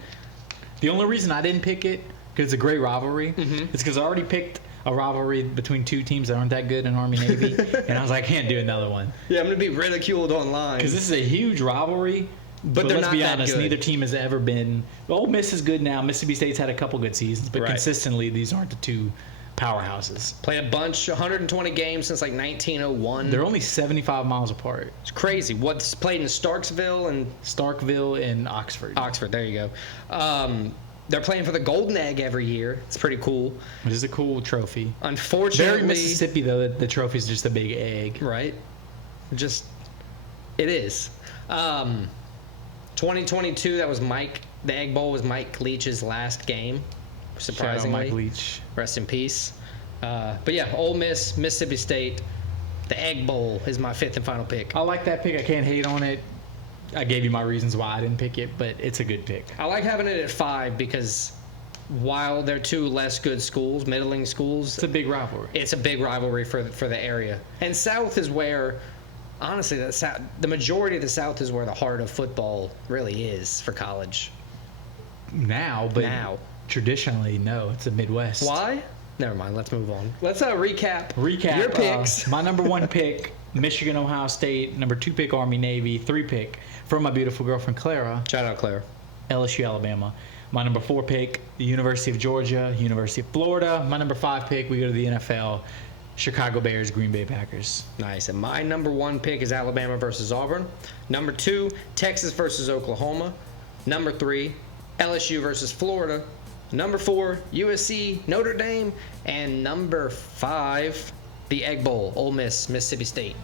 The only reason I didn't pick it, because it's a great rivalry, Mm-hmm. it's because I already picked a rivalry between two teams that aren't that good in Army-Navy, and I was like, I can't do another one. Yeah, I'm going to be ridiculed online. Because this is a huge rivalry, but they're let's not be that honest, good. neither team has ever been... Ole Miss is good now. Mississippi State's had a couple good seasons, but Right. consistently, these aren't the two powerhouses. Played a bunch, 120 games since like 1901. They're only 75 miles apart. It's crazy. What's played in Starksville and Starkville and Oxford. Oxford. There you go. They're playing for the Golden Egg every year. It's pretty cool. It is a cool trophy. Unfortunately, Very Mississippi, though, the trophy's just a big egg. right? Just it is. 2022. That was Mike. The Egg Bowl was Mike Leach's last game. Surprisingly, Shout out Mike Leach. Rest in peace. But yeah, Ole Miss, Mississippi State. The Egg Bowl is my 5th and final pick. I like that pick. I can't hate on it. I gave you my reasons why I didn't pick it, but it's a good pick. I like having it at 5 because while they're two less good schools, middling schools, It's a big rivalry. it's a big rivalry for the area. And South is where, honestly, the majority of the South is where the heart of football really is for college. Now, but traditionally, no. It's the Midwest. Why? Never mind. Let's move on. Let's recap your picks. My number 1 pick, Michigan, Ohio State. Number 2 pick, Army, Navy. 3 pick, from my beautiful girlfriend, Clara, Shout out, Claire. LSU, Alabama. My number 4 pick, the University of Georgia, University of Florida. My number 5 pick, we go to the NFL, Chicago Bears, Green Bay Packers. Nice. And my number 1 pick is Alabama versus Auburn. Number 2, Texas versus Oklahoma. Number 3, LSU versus Florida. Number 4, USC, Notre Dame. And number 5, the Egg Bowl, Ole Miss, Mississippi State.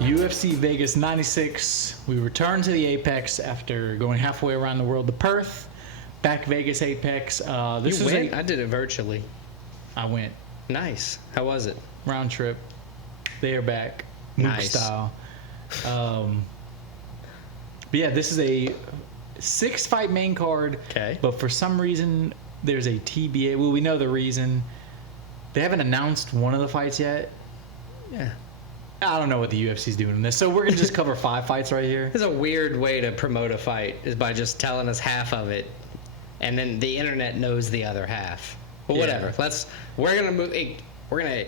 UFC Vegas 96. We return to the Apex after going halfway around the world to Perth. Back Vegas Apex. This You is went? I did it virtually. I went Nice. How was it? round trip. There back. Mook Nice. style. But yeah, this is a 6-fight main card. Okay. But for some reason, there's a TBA. Well, we know the reason. They haven't announced one of the fights yet. Yeah. I don't know what the UFC's doing in this. So we're going to just cover 5 fights right here. It's a weird way to promote a fight is by just telling us half of it, and then the internet knows the other half. But whatever. Yeah. We're gonna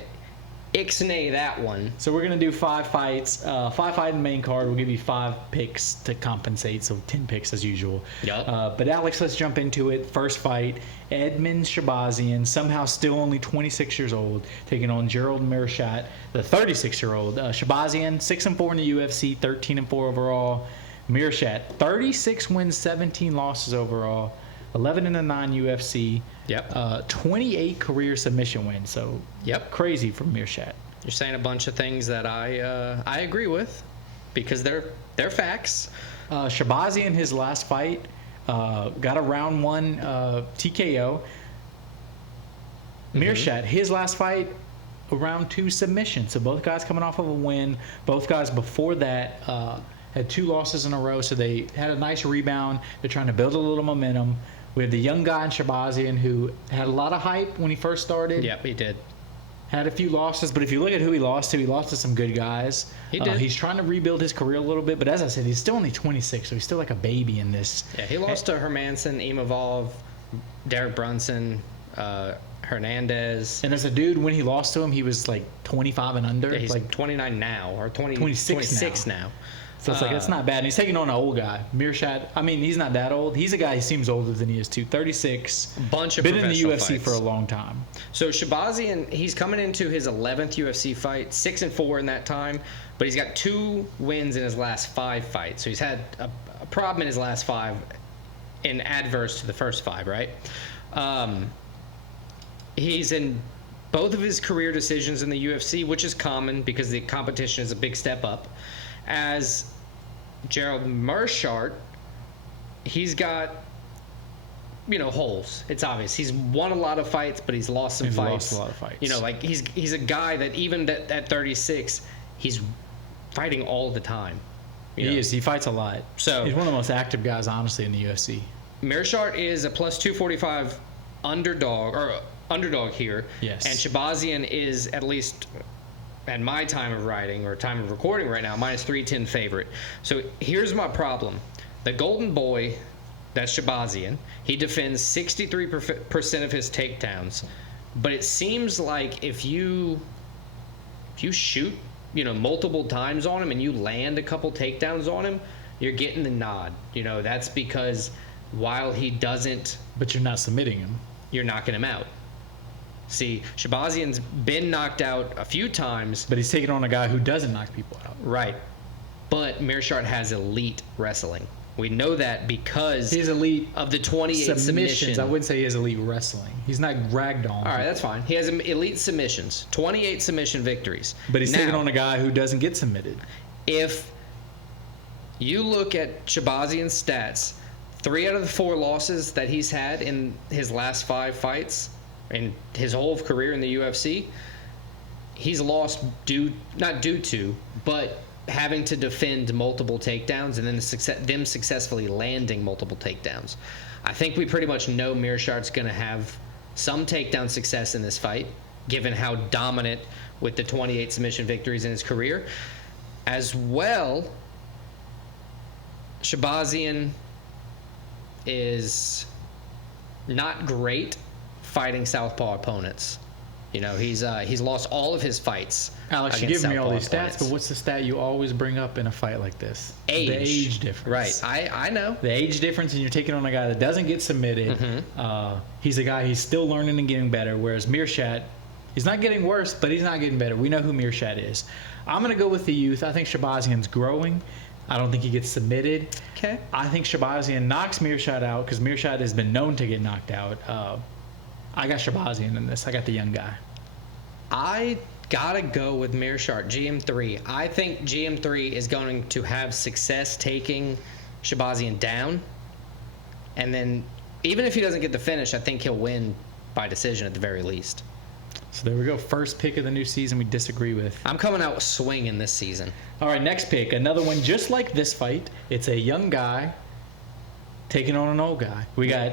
ixnay that one. So we're going to do 5 fights. 5-fight in the main card. We'll give you 5 picks to compensate. So 10 picks as usual. Yup. But Alex, let's jump into it. First fight, Edmund Shabazian, somehow still only 26 years old, taking on Gerald Meerschaert, the 36-year-old. Shabazian, 6-4 in the UFC, 13-4 overall. Meerschaert, 36 wins, 17 losses overall, 11-9 UFC. Yep. 28 career submission wins. So Yep. crazy from Meerschaert. You're saying a bunch of things that I agree with because they're facts. Shabazian, his last fight, got a round 1 TKO. Meerschaert, his last fight, a round 2 submission. So both guys coming off of a win. Both guys before that had 2 losses in a row, so they had a nice rebound. They're trying to build a little momentum. We have the young guy in Shabazian who had a lot of hype when he first started. Yep, he did. Had a few losses, but if you look at who he lost to some good guys. He did. He's trying to rebuild his career a little bit, but as I said, he's still only 26, so he's still like a baby in this. Yeah, he lost to Hermanson, Imavov, Derek Brunson, Hernandez. And as a dude, when he lost to him, he was like 25 and under. Yeah, he's like like 29 now, or 26 26 now. So it's like, that's not bad. And he's taking on an old guy. Meerschaert, I mean, he's not that old. He's a guy who seems older than he is, too. 36. Bunch of been in the UFC fights for a long time. So Shabazian, he's coming into his 11th UFC fight, 6-4 in that time, but he's got 2 wins in his last 5 fights. So he's had a problem in his last 5 and adverse to the first 5, right? He's in both of his career decisions in the UFC, which is common because the competition is a big step up. As Gerald Meerschaert, he's got, holes. It's obvious. He's won a lot of fights, but he's lost some fights. Lost a lot of fights. Like he's a guy that even at 36, he's fighting all the time. He is. He fights a lot. So he's one of the most active guys, honestly, in the UFC. Meerschaert is a plus 245 underdog here. Yes. And Shabazian is, at least at my time of writing or time of recording right now, minus 310 favorite. So here's my problem. The golden boy, that's Shabazian, he defends 63% of his takedowns. But it seems like if you shoot, multiple times on him and you land a couple takedowns on him, you're getting the nod. That's because while he doesn't... But you're not submitting him. You're knocking him out. See, Shabazian's been knocked out a few times. But he's taking on a guy who doesn't knock people out. Right. But Meerschaert has elite wrestling. We know that because he's elite of the 28 submissions. I wouldn't say he has elite wrestling. He's not ragdoll. All right, that's fine. He has elite submissions, 28 submission victories. But he's taking on a guy who doesn't get submitted. If you look at Shabazian's stats, 3 out of the 4 losses that he's had in his last 5 fights, in his whole career in the UFC, he's lost not due to, but having to defend multiple takedowns and then them successfully landing multiple takedowns. I think we pretty much know Meerschaert's going to have some takedown success in this fight, given how dominant with the 28 submission victories in his career. As well, Shabazian is not great fighting southpaw opponents. He's lost all of his fights. Alex, you give me all these stats, but what's the stat you always bring up in a fight like this? Age. The age difference. Right. I know. The age difference, and you're taking on a guy that doesn't get submitted. Mm-hmm. He's a guy, he's still learning and getting better, whereas Meerschaert, he's not getting worse, but he's not getting better. We know who Meerschaert is. I'm going to go with the youth. I think Shabazian's growing. I don't think he gets submitted. Okay. I think Shabazian knocks Meerschaert out because Meerschaert has been known to get knocked out. I got Shabazian in this. I got the young guy. I gotta go with Meerschaert, GM3. I think GM3 is going to have success taking Shabazian down. And then, even if he doesn't get the finish, I think he'll win by decision at the very least. So there we go. First pick of the new season we disagree with. I'm coming out swinging this season. All right, next pick. Another one just like this fight. It's a young guy taking on an old guy. We got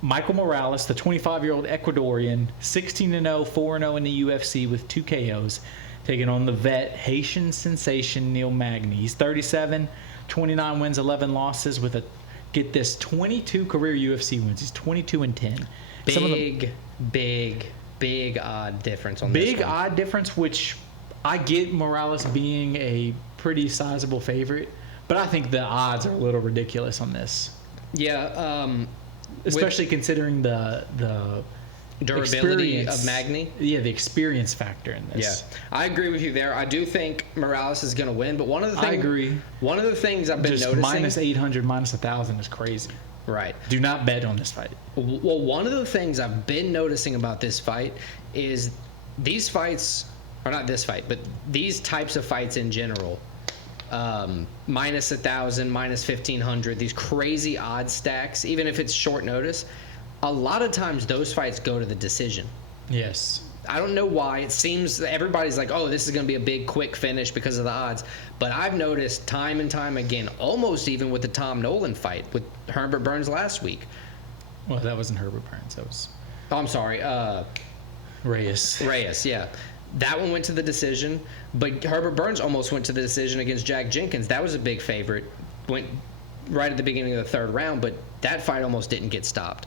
Michael Morales, the 25-year-old Ecuadorian, 16-0, 4-0 in the UFC with 2 KOs, taking on the vet Haitian sensation Neil Magny. He's 37, 29 wins, 11 losses with get this, 22 career UFC wins. He's 22-10. Big odd difference on this one. Big odd difference, which I get Morales being a pretty sizable favorite, but I think the odds are a little ridiculous on this. Yeah, especially considering the durability of Magny. Yeah, the experience factor in this. Yeah, I agree with you there. I do think Morales is going to win, but one of the things I agree. One of the things I've been noticing, minus 800, minus 1,000 is crazy. Right. Do not bet on this fight. Well, one of the things I've been noticing about this fight is these fights, or not this fight, but these types of fights in general, minus 1,000, minus 1,500, these crazy odd stacks, even if it's short notice, a lot of times those fights go to the decision. Yes. I don't know why. It seems everybody's like, oh, this is going to be a big, quick finish because of the odds. But I've noticed time and time again, almost even with the Tom Nolan fight with Herbert Burns last week. Well, that wasn't Herbert Burns. That was... Oh, I'm sorry. Reyes, yeah. That one went to the decision, but Herbert Burns almost went to the decision against Jack Jenkins. That was a big favorite. Went right at the beginning of the 3rd round, but that fight almost didn't get stopped.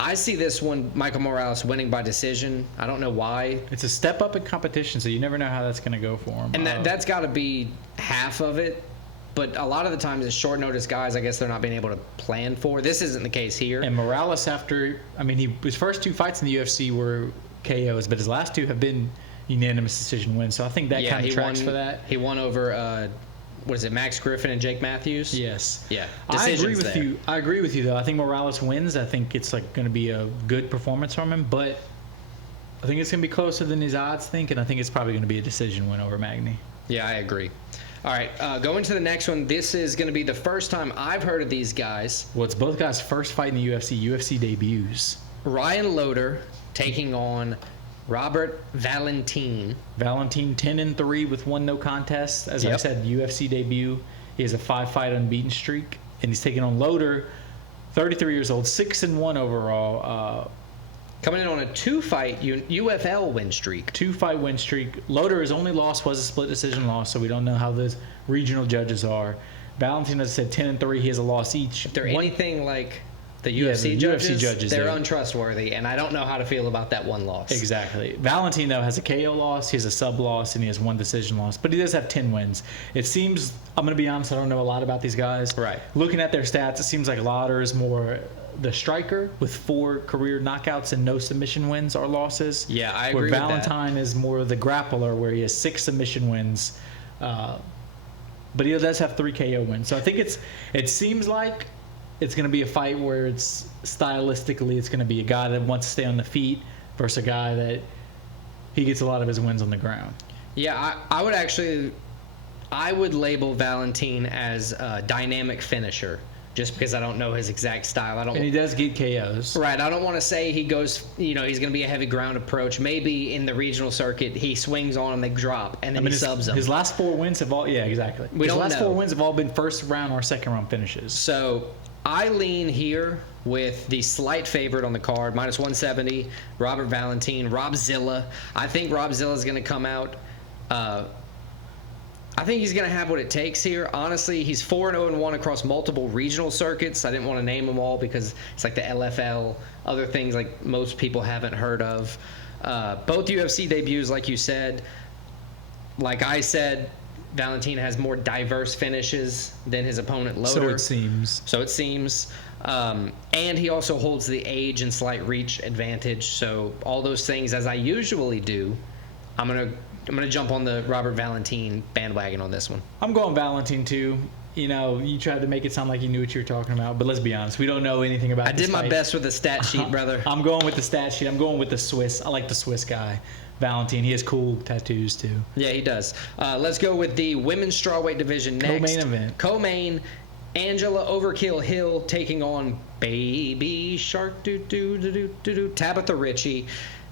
I see this one, Michael Morales, winning by decision. I don't know why. It's a step up in competition, so you never know how that's going to go for him. And that's got to be half of it. but a lot of the times it's short notice guys. I guess they're not being able to plan for. This isn't the case here. And Morales, his first 2 fights in the UFC were KOs, but his last 2 have been unanimous decision wins. So I think that kind of tracks for that. He won over what is it, Max Griffin and Jake Matthews? Yes. Yeah. I agree with you. I agree with you though. I think Morales wins. I think it's going to be a good performance from him, but I think it's going to be closer than his odds think, and I think it's probably going to be a decision win over Magny. Yeah, I agree. All right, going to the next one. This is going to be the first time I've heard of these guys. Well, it's both guys' first fight in the UFC debuts. Ryan Loder taking on Robert Valentin. Valentin 10-3 with 1 no contest. As I said, UFC debut. He has a 5-fight unbeaten streak, and he's taking on Loder, 33 years old, 6-1 overall. Coming in on a 2-fight UFL win streak. 2-fight win streak. Loder, his only loss was a split decision loss, so we don't know how the regional judges are. Valentin, as I said, 10-3. He has a loss each. If they're anything like the UFC judges, they're untrustworthy, and I don't know how to feel about that 1 loss. Exactly. Valentin, though, has a KO loss, he has a sub loss, and he has 1 decision loss, but he does have 10 wins. It seems, I'm going to be honest, I don't know a lot about these guys. Right. Looking at their stats, it seems like Loder is more the striker with 4 career knockouts and no submission wins or losses. Yeah, I agree with that. Where Valentin is more the grappler, where he has 6 submission wins, but he does have 3 KO wins. So I think it seems like it's going to be a fight where it's stylistically, it's going to be a guy that wants to stay on the feet versus a guy that he gets a lot of his wins on the ground. Yeah, I would label Valentin as a dynamic finisher, just because I don't know his exact style. And he does get KOs. Right. I don't want to say he goes, he's going to be a heavy ground approach. Maybe in the regional circuit, he swings on them, they drop, and then he subs them. His last 4 wins have all, exactly. His last 4 wins have all been first round or second round finishes. So I lean here with the slight favorite on the card, minus 170, Robert Valentin, Robzilla. I think Robzilla is going to come out. I think he's going to have what it takes here. Honestly, he's 4-0-1 across multiple regional circuits. I didn't want to name them all because it's like the LFL, other things like most people haven't heard of. Both UFC debuts, like you said. Like I said, Valentin has more diverse finishes than his opponent Loder. So it seems. And he also holds the age and slight reach advantage. So all those things, as I usually do, I'm gonna jump on the Robert Valentin bandwagon on this one. I'm going Valentin too. You tried to make it sound like you knew what you were talking about, but let's be honest, we don't know anything about this I did my fight. best with the stat sheet, brother. I'm going with the stat sheet. I'm going with the Swiss. I like the Swiss guy, Valentin. He has cool tattoos too. Yeah, he does. Let's go with the women's strawweight division next. Co-main event. Co-main, Angela Overkill Hill taking on Baby Shark Tabitha Ritchie.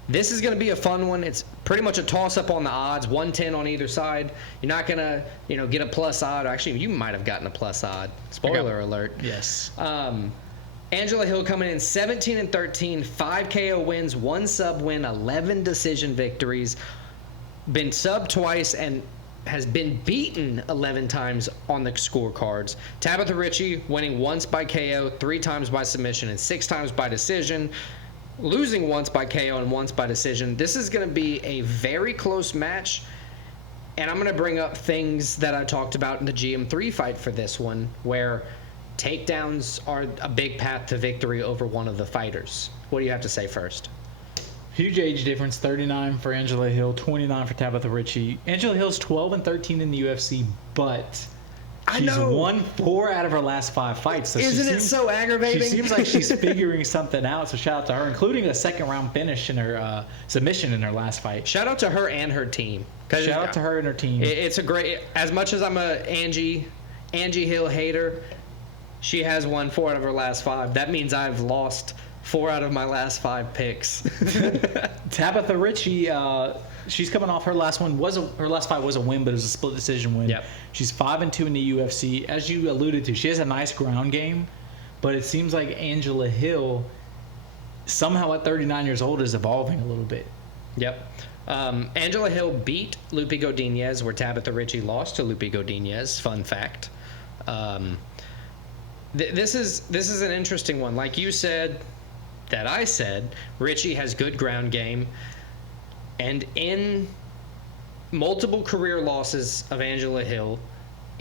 This is going to be a fun one. It's pretty much a toss-up on the odds, 110 on either side. You're not going to, get a plus odd. Actually, you might have gotten a plus odd. Spoiler alert. Yes. Angela Hill coming in 17-13, 5 KO wins, 1 sub win, 11 decision victories. Been subbed twice and has been beaten 11 times on the scorecards. Tabitha Ritchie winning once by KO, 3 times by submission, and 6 times by decision. Losing once by KO and once by decision. This is going to be a very close match, and I'm going to bring up things that I talked about in the GM3 fight for this one, where takedowns are a big path to victory over one of the fighters. What do you have to say first? Huge age difference, 39 for Angela Hill, 29 for Tabitha Ritchie. Angela Hill's 12-13 in the UFC, but she's won 4 out of her last 5 fights. So Isn't it so aggravating? She seems like she's figuring something out, so shout out to her, including a second-round finish in her submission in her last fight. Shout out to her and her team. Shout out to her and her team. It's a great... As much as I'm a Angie Hill hater, she has won 4 out of her last 5. That means I've lost 4 out of my last 5 picks. Tabitha Ritchie, she's coming off her last one. Her last fight was a win, but it was a split decision win. Yep. She's 5-2 in the UFC. As you alluded to, she has a nice ground game, but it seems like Angela Hill, somehow at 39 years old, is evolving a little bit. Yep. Angela Hill beat Lupe Godinez, where Tabitha Ritchie lost to Lupe Godinez. Fun fact. This is an interesting one. Like you said, that I said, Ritchie has good ground game, and in multiple career losses of Angela Hill,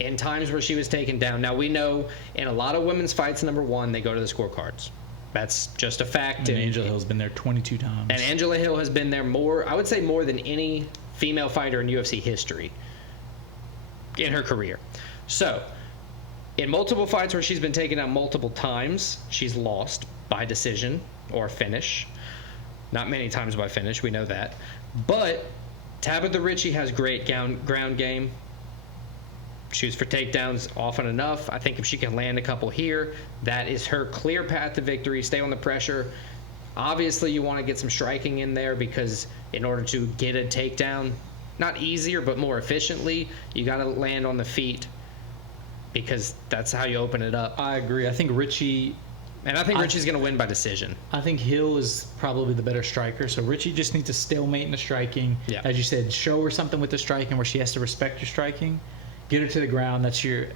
in times where she was taken down. Now, we know in a lot of women's fights, number one, they go to the scorecards. That's just a fact. And Angela Hill's been there 22 times. And Angela Hill has been there more, I would say more than any female fighter in UFC history in her career. So, in multiple fights where she's been taken down multiple times, she's lost by decision or finish. Not many times by finish, we know that. But Tabitha Ritchie has great ground game. Shoots for takedowns often enough. I think if she can land a couple here, that is her clear path to victory. Stay on the pressure. Obviously, you want to get some striking in there because in order to get a takedown, not easier, but more efficiently, you got to land on the feet because that's how you open it up. I agree. I think Ritchie's going to win by decision. I think Hill is probably the better striker. So Ritchie just needs to stalemate in the striking. Yeah. As you said, show her something with the striking where she has to respect your striking. Get her to the ground. That's your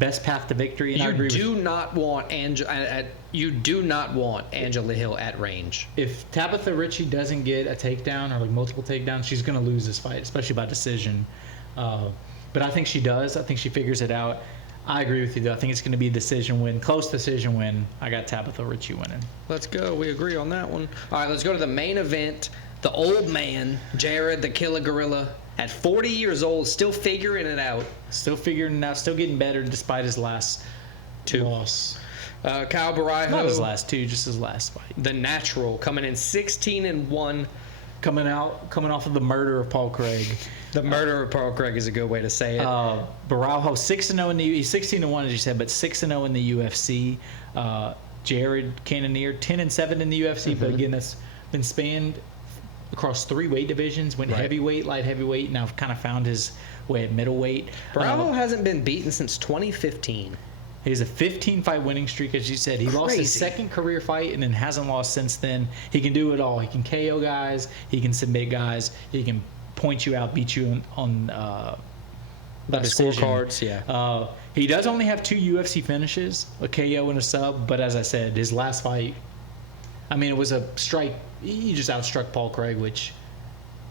best path to victory. And You do not want Angela Hill at range. If Tabitha Ritchie doesn't get a takedown or like multiple takedowns, she's going to lose this fight, especially by decision. But I think she does. I think she figures it out. I agree with you, though. I think it's going to be a decision win, close decision win. I got Tabitha Ritchie winning. Let's go. We agree on that one. All right, let's go to the main event. The old man, Jared the Killer Gorilla, at 40 years old, still figuring it out. Still figuring it out. Still getting better despite his last loss. Caio Borralho. Not his last two, just his last fight. The natural, coming in 16-1. Coming off of the murder of Paul Craig. The murder of Paul Craig is a good way to say it. Boralho 6-0 in the he's 16-1 as you said, but 6-0 in the UFC. Jared Cannonier 10-7 in the UFC, but again that's been spanned across 3 weight divisions. Went heavyweight, light heavyweight. Now kind of found his way at middleweight. Boralho hasn't been beaten since 2015. He has a 15-fight winning streak, as you said. He lost his second career fight and then hasn't lost since then. He can do it all. He can KO guys. He can submit guys. He can point you out, beat you on the scorecards. Yeah. He does only have 2 UFC finishes, a KO and a sub. But as I said, his last fight, I mean, it was a strike. He just outstruck Paul Craig, which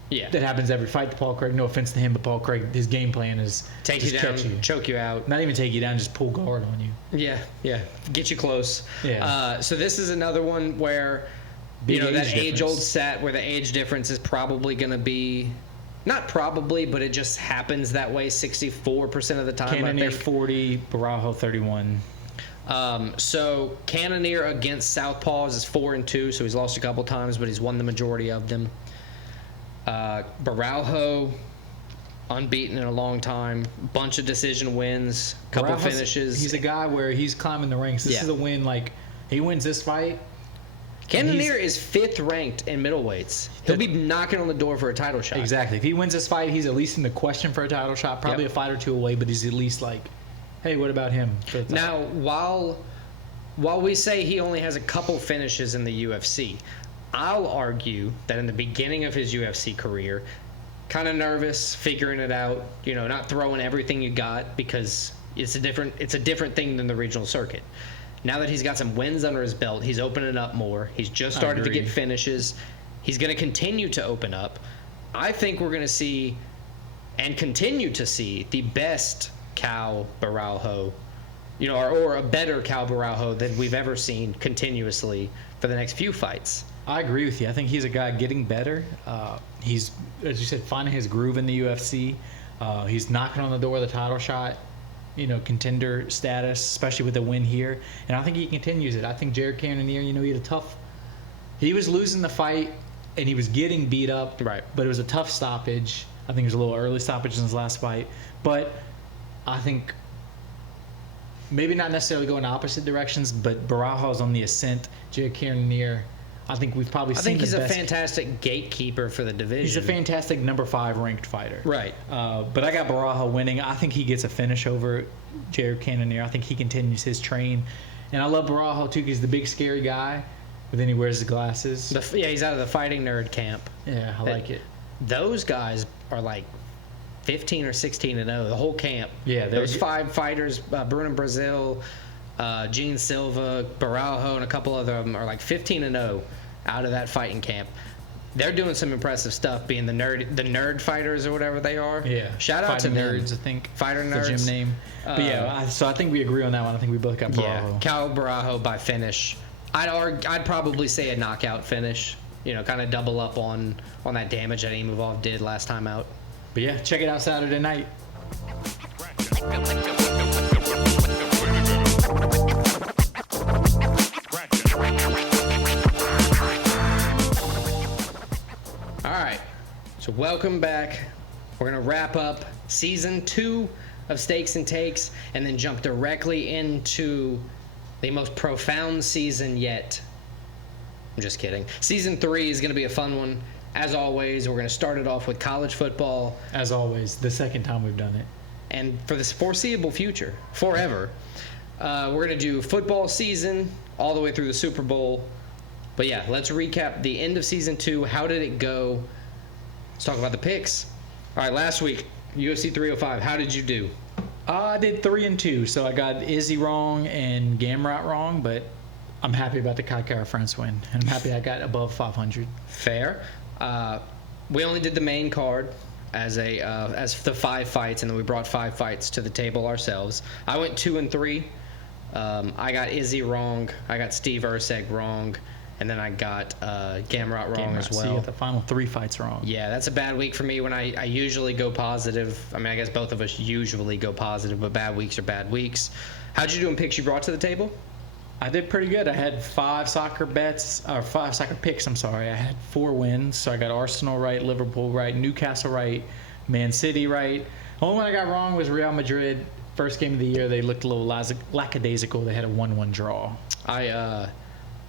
that happens every fight to Paul Craig. No offense to him, but Paul Craig, his game plan is take you down, choke you out. Not even take you down, just pull guard on you. Yeah, get you close. Yeah. So this is another one where that age-old set where the age difference is probably going to be. Not probably, but it just happens that way 64% of the time. Cannonier 40, Boralho 31. So Cannonier against Southpaws is 4-2, so he's lost a couple times, but he's won the majority of them. Boralho, unbeaten in a long time, bunch of decision wins, couple finishes. He's a guy where he's climbing the ranks. This is a win. Like he wins this fight. Cannonier is 5th ranked in middleweights. He'll be knocking on the door for a title shot. Exactly. If he wins this fight, he's at least in the question for a title shot. Probably a fight or two away, but he's at least like, hey, what about him? Now, while we say he only has a couple finishes in the UFC, I'll argue that in the beginning of his UFC career, kind of nervous, figuring it out, not throwing everything you got because it's a different thing than the regional circuit. Now that he's got some wins under his belt, he's opening up more. He's just started to get finishes. He's going to continue to open up. I think we're going to see and continue to see the best Caio Borralho, or a better Caio Borralho than we've ever seen continuously for the next few fights. I agree with you. I think he's a guy getting better. He's, as you said, finding his groove in the UFC. He's knocking on the door of the title shot, contender status, especially with the win here. And I think he continues it. I think Jared Cannonier, he was losing the fight and he was getting beat up. Right. But it was a tough stoppage. I think it was a little early stoppage in his last fight. But I think maybe not necessarily going opposite directions, but Boralho's on the ascent. Jared Cannonier, I think we've probably seen I think he's a fantastic gatekeeper for the division. He's a fantastic number 5 ranked fighter. Right. But I got Boralho winning. I think he gets a finish over Jared Cannonier. I think he continues his train. And I love Boralho, too, because he's the big, scary guy. But then he wears his glasses. He's out of the fighting nerd camp. Yeah, I like it. Those guys are like 15 or 16-0, the whole camp. Yeah. Those 5 fighters, Bruno Brazil, Gene Silva, Boralho, and a couple of them are like 15-0 out of that fighting camp. they're doing some impressive stuff, being the nerd fighters or whatever they are. Yeah. Shout out to nerds, them. I think. Fighter The nerds. gym name. But so I think we agree on that one. I think we both got Boralho. Yeah, Caio Borralho by finish. I'd probably say a knockout finish. Kind of double up on that damage that Imavov did last time out. But yeah, check it out Saturday night. All right, so welcome back. We're going to wrap up Season 2 of Steaks and Takes and then jump directly into the most profound season yet. I'm just kidding. Season 3 is going to be a fun one. As always, we're going to start it off with college football. As always, the second time we've done it. And for the foreseeable future, forever, we're going to do football season all the way through the Super Bowl. But yeah, let's recap the end of Season 2. How did it go? Let's talk about the picks. All right, last week, UFC 305. How did you do? I did 3-2, so I got Izzy wrong and Gamrot wrong, but I'm happy about the Kai France win, and I'm happy I got above 500. Fair. We only did the main card as the 5 fights, and then we brought 5 fights to the table ourselves. I went 2-3. I got Izzy wrong. I got Steve Urseg wrong. And then I got Gamrot wrong as well. So you got the final 3 fights wrong. Yeah, that's a bad week for me when I usually go positive. I mean, I guess both of us usually go positive, but bad weeks are bad weeks. How'd you do in picks you brought to the table? I did pretty good. I had 5 soccer picks. I had 4 wins. So I got Arsenal right, Liverpool right, Newcastle right, Man City right. The only one I got wrong was Real Madrid. First game of the year, they looked a little lackadaisical. They had a 1-1 draw.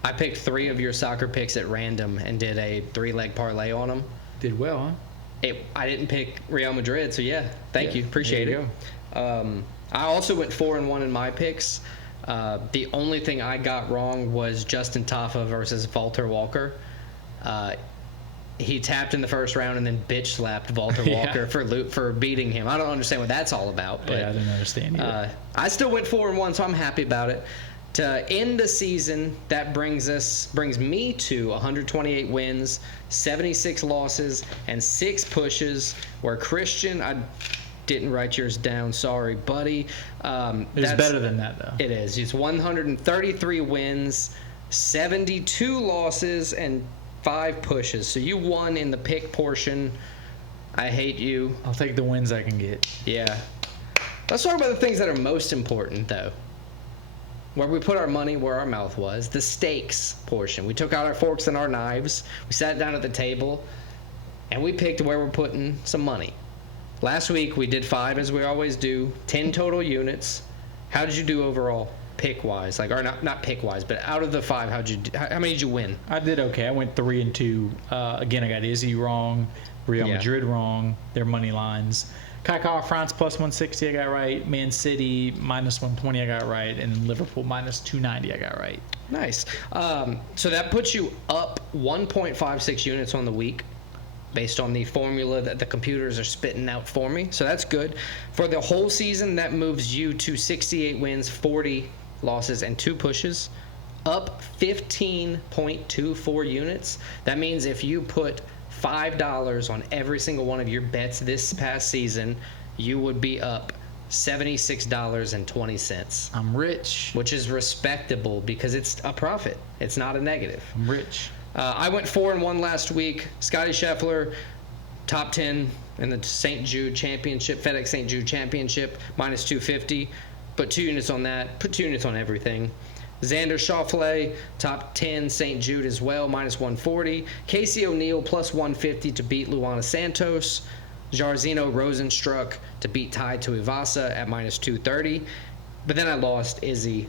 I picked 3 of your soccer picks at random and did a 3-leg parlay on them. Did well, huh? I didn't pick Real Madrid, so yeah, thank you. Appreciate it. I also went 4-1 in my picks. The only thing I got wrong was Justin Tafa versus Walter Walker. He tapped in the first round and then bitch slapped Walter Walker for beating him. I don't understand what that's all about. But, I didn't understand either. I still went 4-1, so I'm happy about it. To end the season, that brings me to 128 wins, 76 losses, and 6 pushes. Where Christian, I didn't write yours down. Sorry, buddy. It's better than that, though. It is. It's 133 wins, 72 losses, and 5 pushes. So you won in the pick portion. I hate you. I'll take the wins I can get. Yeah. Let's talk about the things that are most important, though. Where we put our money where our mouth was, the stakes portion. We took out our forks and our knives. We sat down at the table, and we picked where we're putting some money. Last week, we did 5, as we always do, 10 total units. How did you do overall, pick-wise? Or not pick-wise, but out of the 5, how many did you win? I did okay. I went 3-2. Again, I got Izzy wrong, Real Madrid wrong, their money lines. Kai France plus 160 I got right, Man City minus 120 I got right, and Liverpool minus 290 I got right. Nice. So that puts you up 1.56 units on the week based on the formula that the computers are spitting out for me. So that's good. For the whole season, that moves you to 68 wins, 40 losses, and 2 pushes, up 15.24 units. That means if you put $5 on every single one of your bets this past season, you would be up $76.20. I'm rich. Which is respectable because it's a profit. It's not a negative. I'm rich. I went 4-1 last week. Scotty Scheffler, top 10 in the St. Jude Championship, FedEx St. Jude Championship, minus 250. Put 2 units on that. Put 2 units on everything. Xander Schauffele, top 10, St. Jude as well, minus 140. Casey O'Neill, plus 150 to beat Luana Santos. Jairzinho Rosenstruck to beat Tai Tuivasa at minus 230. But then I lost Izzy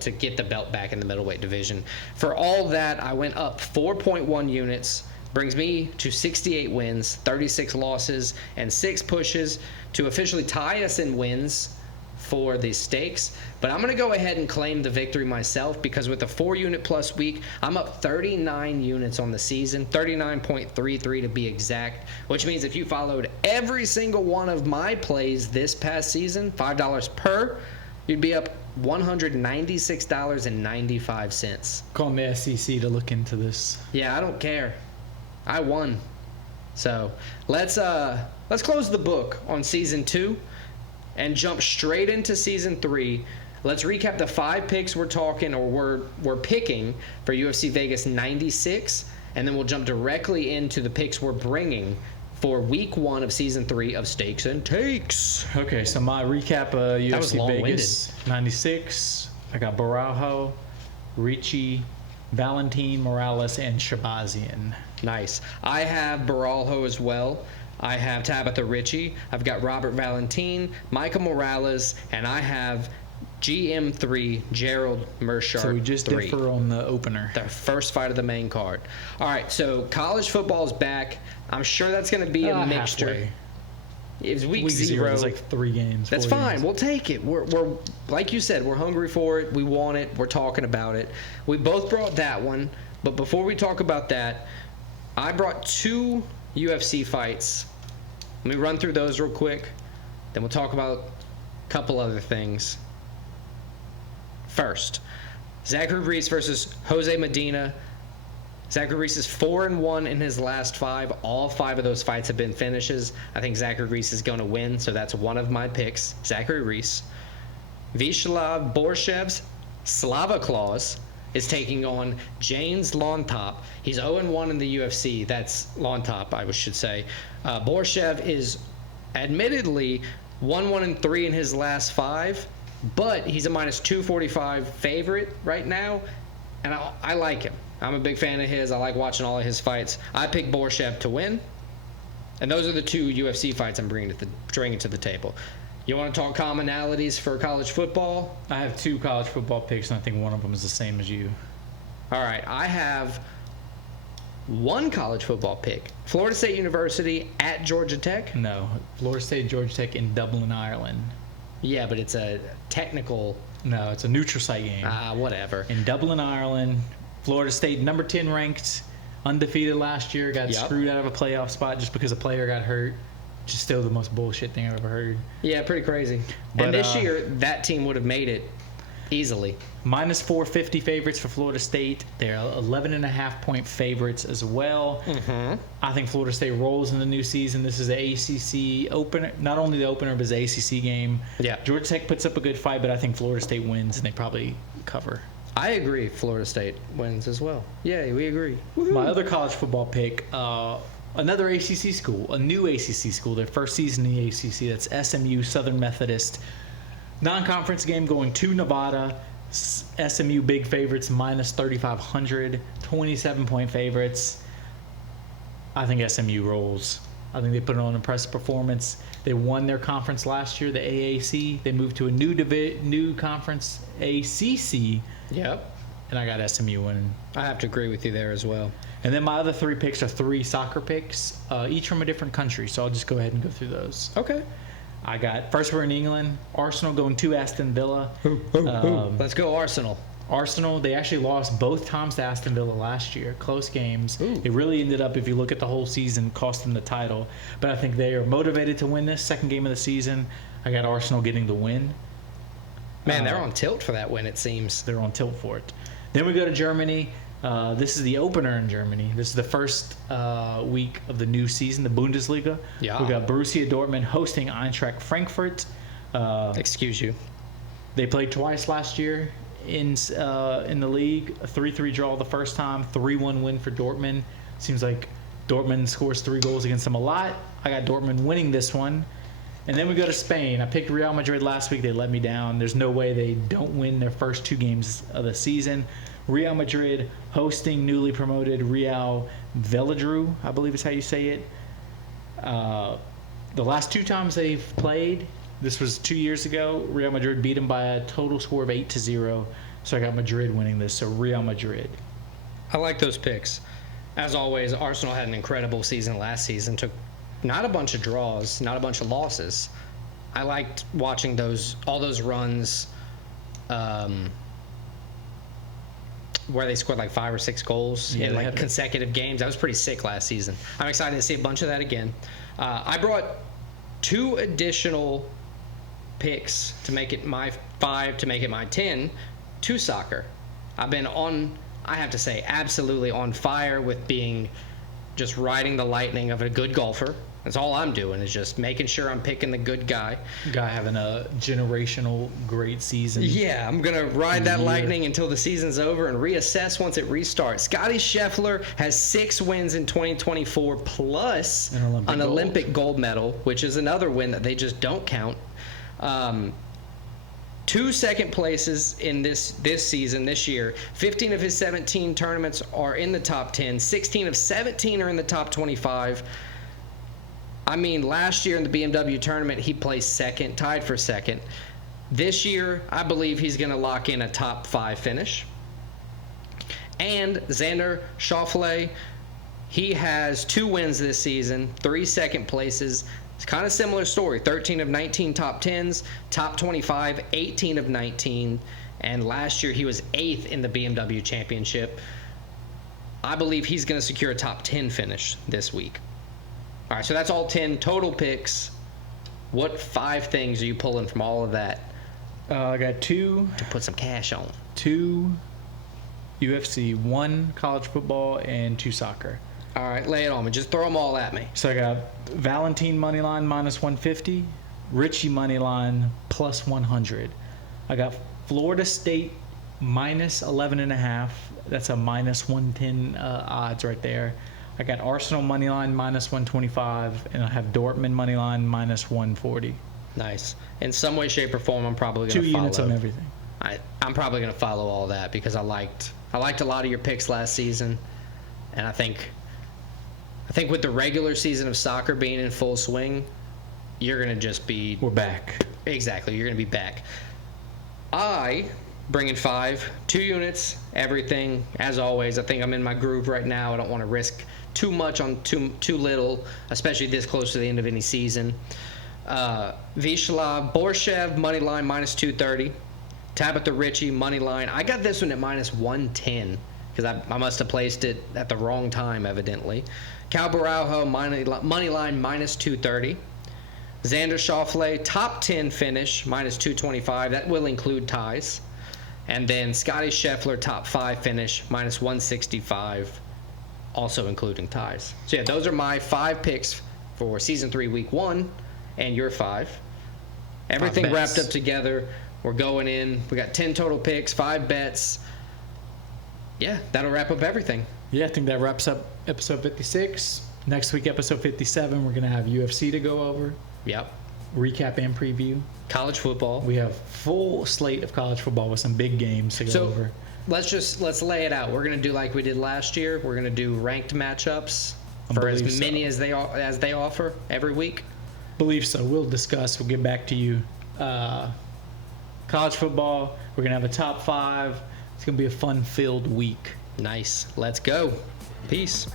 to get the belt back in the middleweight division. For all that, I went up 4.1 units, brings me to 68 wins, 36 losses, and 6 pushes to officially tie us in wins for the stakes. But I'm going to go ahead and claim the victory myself because with a 4-unit plus week, I'm up 39 units on the season, 39.33 to be exact, which means if you followed every single one of my plays this past season, $5 per, you'd be up $196.95. Calling the SEC to look into this. Yeah, I don't care. I won. So let's close the book on season 2 and jump straight into season 3. Let's recap the 5 picks we're talking or we're picking for UFC Vegas 96, and then we'll jump directly into the picks we're bringing for week 1 of season 3 of Stakes and Takes. Okay, so my recap of UFC long-winded. Vegas 96. I got Boralho, Ricci, Valentin, Morales, and Shabazian. Nice. I have Boralho as well. I have Tabitha Ricci. I've got Robert Valentin, Michael Morales, and I have GM3 Gerald Meerschaert. So we just 3. differ on the opener. The first fight of the main card. All right, so college football is back. I'm sure that's going to be a mixture. Halfway. It's week 0. There's like 3 games. That's 4 fine. games. We'll take it. We're like you said, we're hungry for it. We want it. We're talking about it. We both brought that one, but before we talk about that, I brought 2 UFC fights. Let me run through those real quick. Then we'll talk about a couple other things. First, Zachary Reese versus Jose Medina. Zachary Reese is 4-1 in his last 5. All 5 of those fights have been finishes. I think Zachary Reese is going to win, so that's one of my picks. Zachary Reese. Vyacheslav Borshev's Slava Claus is taking on James Lontop. He's 0-1 in the UFC. That's Lontop, I should say. Borshev is admittedly 1-1-3 in his last 5, but he's a minus 245 favorite right now, and I like him. I'm a big fan of his. I like watching all of his fights. I picked Borshev to win, and those are the 2 UFC fights I'm bringing to the table. You want to talk commonalities for college football? I have 2 college football picks, and I think one of them is the same as you. All right, I have 1 college football pick. Florida State University at Georgia Tech. No, Florida State, Georgia Tech in Dublin, Ireland. Yeah, but it's a technical... No, it's a neutral site game. Whatever. In Dublin, Ireland, Florida State, number 10 ranked, undefeated last year, got screwed out of a playoff spot just because a player got hurt. Which is still the most bullshit thing I've ever heard. Yeah, pretty crazy. But, and this year, that team would have made it easily. Minus 450 favorites for Florida State. They're 11.5 point favorites as well. Mm-hmm. I think Florida State rolls in the new season. This is the ACC opener. Not only the opener, but it's the ACC game. Yeah. Georgia Tech puts up a good fight, but I think Florida State wins, and they probably cover. I agree. Florida State wins as well. Yeah, we agree. Woo-hoo. My other college football pick, another ACC school, a new ACC school, their first season in the ACC. That's SMU, Southern Methodist. Non-conference game going to Nevada. SMU big favorites, minus 3,500, 27-point favorites. I think SMU rolls. I think they put on an impressive performance. They won their conference last year, the AAC. They moved to a new conference, ACC. Yep. And I got SMU winning. I have to agree with you there as well. And then my other 3 picks are 3 soccer picks, each from a different country. So I'll just go ahead and go through those. Okay. I got, first we're in England, Arsenal going to Aston Villa. Let's go Arsenal. Arsenal, they actually lost both times to Aston Villa last year. Close games. Ooh. It really ended up, if you look at the whole season, cost them the title. But I think they are motivated to win this second game of the season. I got Arsenal getting the win. Man, they're on tilt for that win, it seems. They're on tilt for it. Then we go to Germany. This is the opener in Germany. This is the first week of the new season, the Bundesliga. Yeah. We got Borussia Dortmund hosting Eintracht Frankfurt. Excuse you. They played twice last year in the league. A 3-3 draw the first time, 3-1 win for Dortmund. Seems like Dortmund scores 3 goals against them a lot. I got Dortmund winning this one. And then we go to Spain. I picked Real Madrid last week. They let me down. There's no way they don't win their first 2 games of the season. Real Madrid hosting newly promoted Real Valladolid, I believe is how you say it. The last 2 times they've played, this was 2 years ago, Real Madrid beat them by a total score of 8-0. So I got Madrid winning this, so Real Madrid. I like those picks. As always, Arsenal had an incredible season last season. Took not a bunch of draws, not a bunch of losses. I liked watching all those runs where they scored like 5 or 6 goals in like consecutive games. That was pretty sick last season. I'm excited to see a bunch of that again. I brought 2 additional picks to make it my 5, to make it my 10, to soccer. I've been on, I have to say, absolutely on fire with being just riding the lightning of a good golfer. That's all I'm doing, is just making sure I'm picking the good guy. Guy having a generational great season. Yeah, I'm going to ride that lightning until the season's over and reassess once it restarts. Scotty Scheffler has 6 wins in 2024 plus an Olympic gold medal, which is another win that they just don't count. 2 second places in this season, this year. 15 of his 17 tournaments are in the top 10. 16 of 17 are in the top 25. I mean, last year in the BMW tournament, he placed second, tied for second. This year, I believe he's going to lock in a top 5 finish. And Xander Schauffele, he has 2 wins this season, 3 second places. It's kind of similar story. 13 of 19 top 10s, top 25, 18 of 19. And last year, he was 8th in the BMW championship. I believe he's going to secure a top 10 finish this week. All right, so that's all 10 total picks. What 5 things are you pulling from all of that? I got 2 to put some cash on. 2 UFC, 1 college football, and 2 soccer. All right, lay it on me. Just throw them all at me. So I got Valentine moneyline minus 150, Richie moneyline plus 100. I got Florida State minus 11.5. That's a minus 110 odds right there. I got Arsenal moneyline minus 125, and I have Dortmund moneyline minus 140. Nice. In some way, shape, or form, I'm probably going to follow. 2 units on everything. I'm probably going to follow all that because I liked a lot of your picks last season, and I think with the regular season of soccer being in full swing, you're going to just be... We're back. Exactly. You're going to be back. I bring in 5, 2 units, everything. As always, I think I'm in my groove right now. I don't want to risk too much on too little, especially this close to the end of any season. Vishla Borshev, money line, minus 230. Tabitha Ritchie, money line. I got this one at minus 110 because I must have placed it at the wrong time, evidently. Caio Borralho, money line, minus 230. Xander Schauffele, top 10 finish, minus 225. That will include ties. And then Scotty Scheffler, top 5 finish, minus 165, also including ties. So, yeah, those are my 5 picks for Season 3, Week 1, and your 5. Everything wrapped up together. We're going in. We got 10 total picks, 5 bets. Yeah, that'll wrap up everything. Yeah, I think that wraps up episode 56. Next week, episode 57, we're going to have UFC to go over. Yep. Recap and preview. College football. We have full slate of college football with some big games to go over. Let's lay it out. We're going to do like we did last year. We're going to do ranked matchups for as many as they offer every week. Believe so. We'll discuss. We'll get back to you. College football. We're going to have a top 5. It's going to be a fun-filled week. Nice. Let's go. Peace.